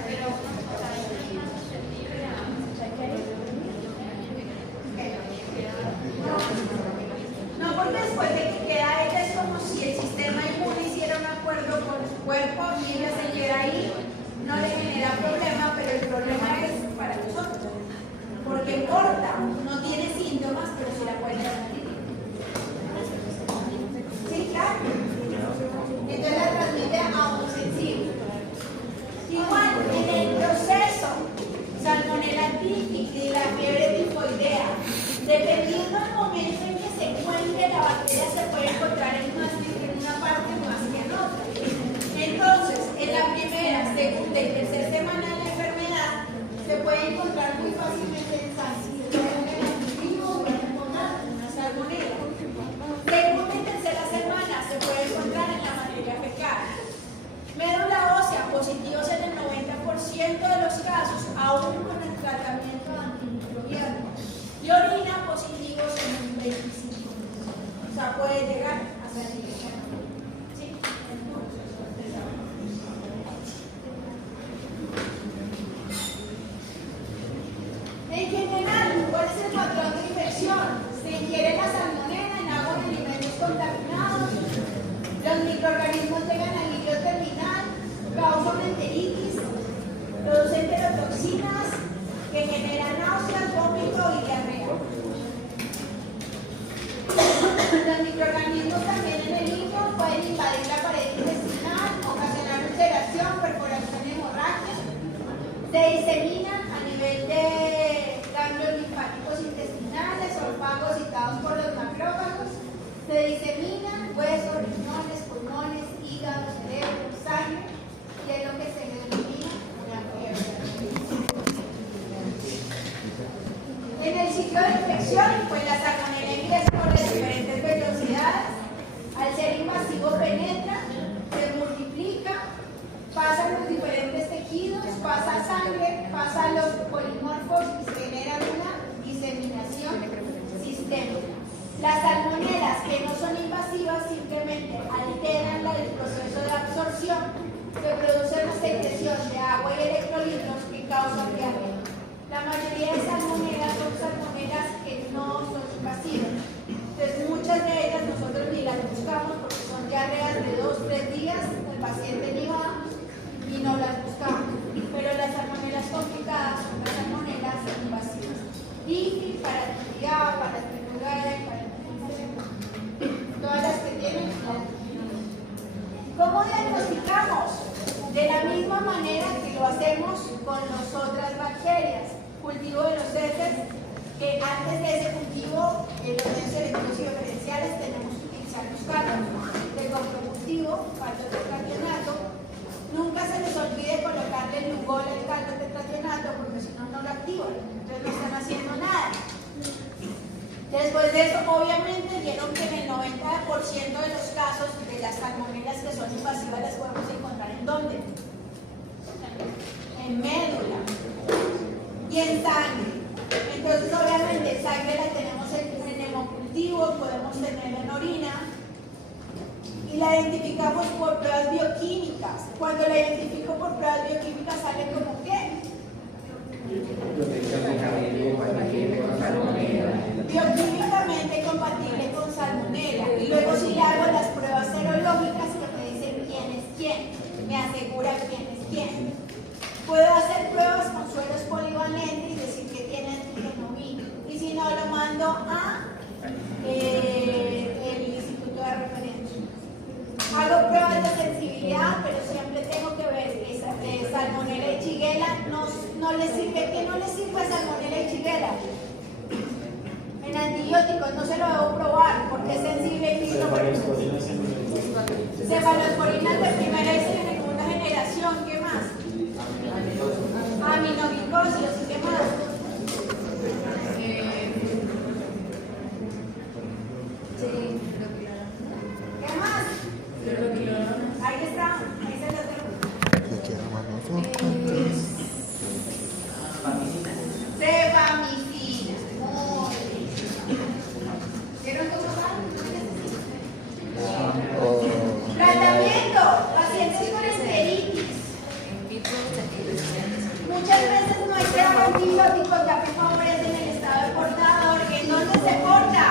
No, porque después de que queda ella es como si el sistema inmune hiciera un acuerdo con su cuerpo y ella se queda ahí, no le genera problema, pero el problema es para nosotros, porque corta, no tiene síntomas, pero si la puede transmitir. Sí, claro. Entonces la transmite a un sensible. Igual, en el proceso salmonella typhi y la fiebre tifoidea, dependiendo del momento en que se encuentre la bacteria, se puede encontrar en una parte más que en otra. Entonces, en la primera, segunda y tercera semana de la enfermedad, se puede encontrar muy fácilmente en sangre. Se puede encontrar una salmonella. Segunda y tercera semana se puede encontrar en la materia fecal. Médula ósea, positivos en el 90% de los casos, aún con el tratamiento antimicrobiano. Y orina, positivos en el 25%. O sea, puede llegar a ser infección. ¿Sí? En general, ¿cuál es el patrón de infección? Se ingiere la salmonela en agua de alimentos contaminados, los microorganismos llegan al líquido terminal, causan enteritis, producen enterotoxinas que generan náuseas, vómito y diarrea. Los microorganismos también en el líquido pueden invadir la pared intestinal, ocasionar ulceración, perforación y hemorragia. Se diseminan a nivel de ganglios linfáticos intestinales o fagocitados por los macrófagos. Se diseminan huesos, riñones, pulmones, hígado, cerebro, sangre, y es lo que se denomina una fiebre. las que no son invasivas simplemente alteran el proceso de absorción, se produce una secreción de agua y electrolitos que causan diarrea. La mayoría de salmonelas son salmonelas que no son invasivas. Entonces muchas de ellas nosotros ni las buscamos porque son diarreas de 2-3 días, el paciente ni va y no las buscamos. Pero las salmonelas complicadas son las salmonelas invasivas. Y para todas las que tienen. ¿Cómo diagnosticamos? De la misma manera que lo hacemos con las otras bacterias. Cultivo de los heces, que antes de ese cultivo, en los medios selectivos y diferenciales tenemos que utilizar los cálculos de comprocultivo, caldo tetracionato. Nunca se les olvide colocarle el lugol al caldo tetracionato porque si no, no lo activan. Entonces no están haciendo nada. Después de eso, obviamente, vieron que en el 90% de los casos de las salmonelas que son invasivas las podemos encontrar ¿en dónde? En médula y en sangre. Entonces, obviamente, en sangre la tenemos en hemocultivo, podemos tenerla en orina y la identificamos por pruebas bioquímicas. Cuando la identifico por pruebas bioquímicas, sale como ¿qué? Bioquímicamente compatible con salmonela. Y luego si le hago las pruebas serológicas que me dicen quién es quién, me asegura quién es quién. Puedo hacer pruebas con suelos polivalentes y decir que tiene antigenomina. Y si no, lo mando a el instituto de referencia. Hago pruebas de sensibilidad, pero siempre tengo que ver que salmonela y shigella no les sirve. ¿Qué no les sirve salmonela y shigella? En antibióticos no se lo debo probar porque es sensible y cefalosporinas de primera y segunda generación. ¿Qué más? Aminoglicosidos. ¿Y qué más? ¿Qué más? Ahí está. Ahí se lo tengo. Cefamicina. Tratamiento, pacientes con enteritis. Muchas veces no hay que dar antibióticos ya que favorecen el estado de portador. ¿En dónde se porta?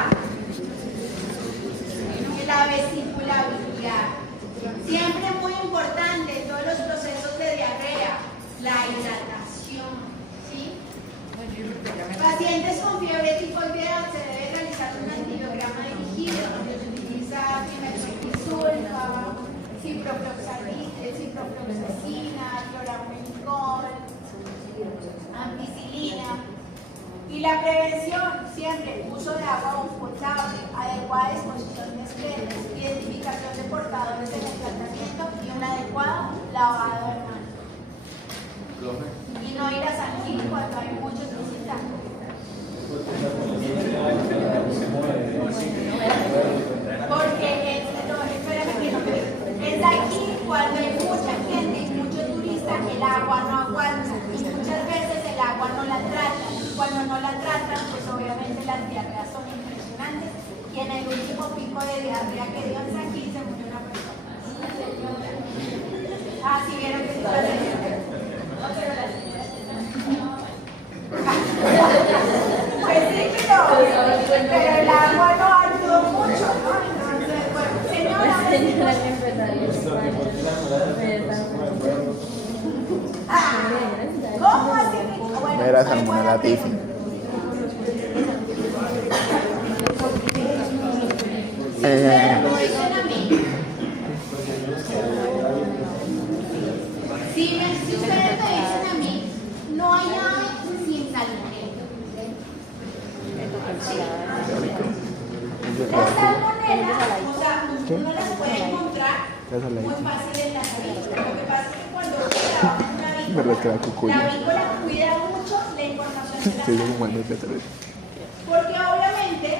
En la vesícula biliar. Siempre muy importante en todos los procesos de diarrea, la hidratación. ¿Sí? Pacientes con fiebre tifoidea se debe realizar un antibiograma dirigido donde se utiliza trimetoprazol, ciprofloxacina, cloramucil, ampicilina. Y la prevención, siempre uso de agua potable, adecuada disposición de excretas, identificación de portadores en el tratamiento y un adecuado lavado de manos. Y no ir a San Gil cuando hay muchos visitantes. Porque es aquí cuando hay mucha gente y mucho turista, el agua no aguanta y muchas veces el agua no la tratan. Cuando no la tratan, pues obviamente las diarreas son impresionantes y en el último pico de diarrea que dio en San Gil se murió una persona. Ah, sí, vieron que se va a hacer. Pues sí, pero el agua no ayudó mucho, ¿no? Entonces, bueno, señora. ¿Cómo así? Bueno, Era salmonela tifi. Si ustedes me dicen a mí, no hay ave sin salmonela. Las salmonelas, o sea, uno las puede encontrar muy fácil en las avícolas. Lo que pasa es que cuando uno trabaja en una avícola, la avícola cuida mucho la información de las aves. Porque obviamente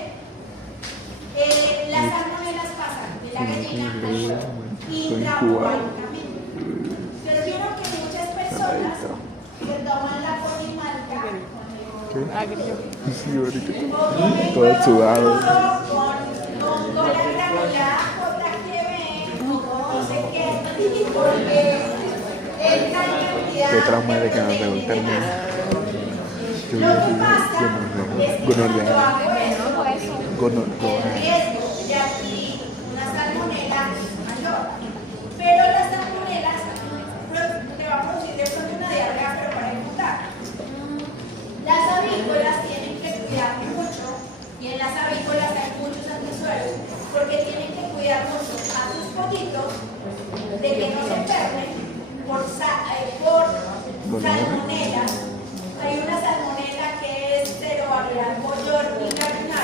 las salmonelas pasan de la gallina al huevo intraoválicamente. Pero vieron que muchas personas que toman la polimalta Todo sudado. con Sí, porque es la cantidad Qué trauma de que no de me gusta el proteínas. Yo Lo que pasa es que cuando yo hago eso, el riesgo de adquirir una salmonela es mayor. Pero las salmonelas te va a producir de pronto una diarrea, pero para ejecutar. Las avícolas tienen que cuidar mucho, y en las avícolas hay muchos antisuelos, porque tienen que cuidar mucho a sus pollitos de que no se enfermen por salmonela. Hay una salmonela que es Cerobavian pollo-ordinaria,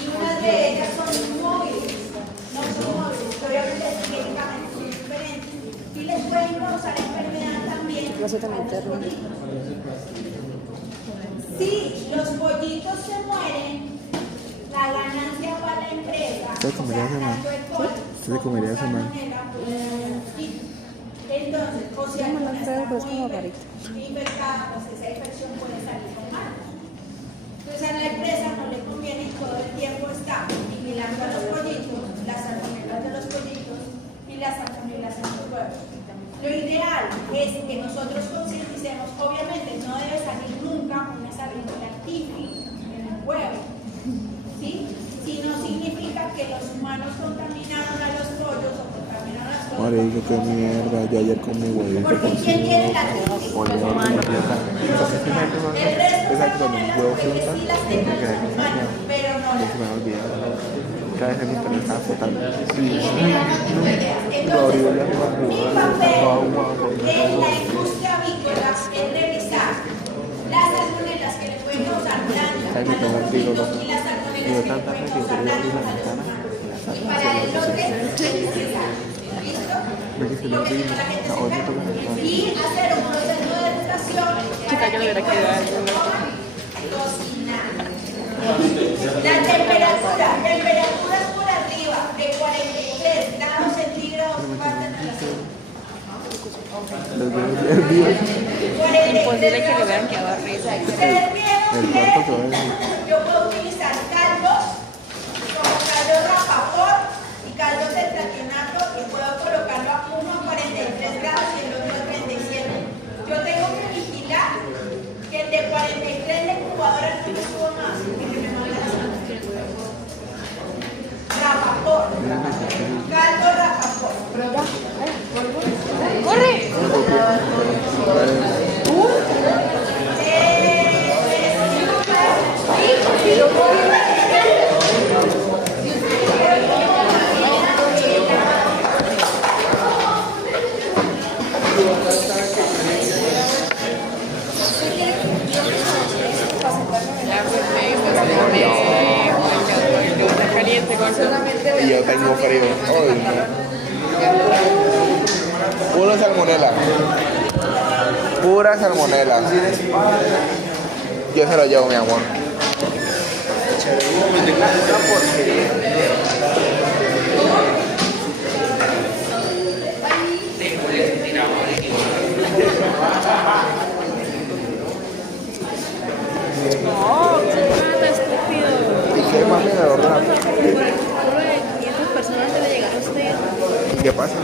y unas de ellas son móviles, no son móviles, obviamente genéticamente son diferentes, y les pueden causar enfermedad también. Si los pollitos se mueren, la ganancia para la empresa, ¿Usted comería esa mano? ¿Usted comería esa mano? Entonces, o sea, No, una no, está pero es como muy rarito. infectada, pues esa infección puede salir con mal. Entonces a la empresa no le conviene todo el tiempo estar vigilando a los pollitos, las salmonelas de los pollitos y las salmonelas en los huevos. Lo ideal es que nosotros concienticemos, obviamente no debe salir nunca una salmonela típica en el huevo, ¿sí? Si no significa que los humanos contaminaron a los pollos o contaminaron a las cosas. Marico, qué mierda. Yo ayer comí huevito Porque con ¿quién tiene la pollo. típica? El resto de Exacto, salmonelas huevo puede que fruta. sí las Me tengan quedé los con humanos, pero no se las me ha olvidado. Cada vez en internet estaba flotando. Sí, Entonces, mi papel en la industria avícola es revisar las salmonelas que le pueden causar daño a los pollitos y las salmonelas que le pueden causar daño a los humanos. Y para el lote es necesario. ¿Listo? Lo que la gente se encarga. Y hacer un proceso de educación para que cocinar. La temperaturas por arriba de 43 grados centígrados parten de la Imposible que le vean que va a risa. ¿Ustedes vieron que yo puedo utilizar caldos como caldo rapapor y caldo tetracionato y puedo colocarlo a uno a 43 grados y el otro a 37? Yo tengo que vigilar que el de 43 de incubadora no me suba más y que me mande rapapor. Caldo rapapor. ¡Corre! Y yo tengo frío. Ay, no. Pura salmonela. Pura salmonela. Yo se lo llevo, mi amor. No, qué estúpido. ¿Y qué mami de verdad? Solo de 500 personas antes de llegar a usted. ¿Qué pasa?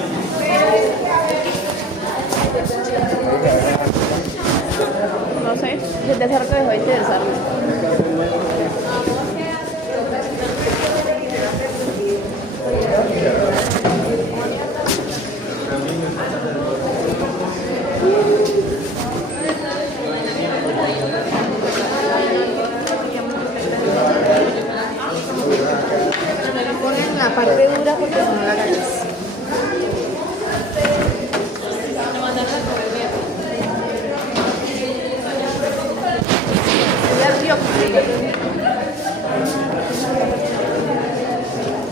No sé, desde hace rato dejó de interesarme. Ponen la parte dura porque si no la ganas.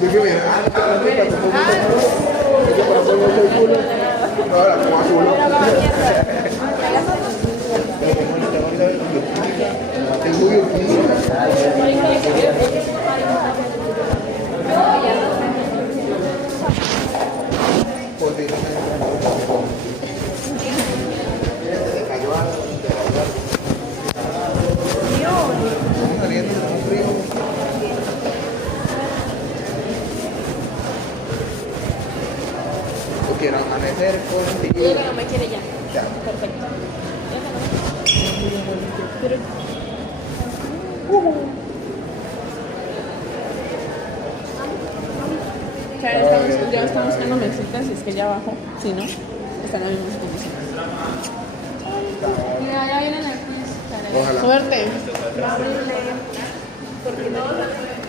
Dije, mira, ahora, como azul. Tengo Ok, quiero amanecer contigo. Yo que no me quiere ya. Ya. Perfecto. Pero... Claro, ya estamos buscando mesitas, y es que ya abajo, si no, están las mismas condiciones. Ya vienen el quiz. Ojalá. Suerte. Horrible. Porque no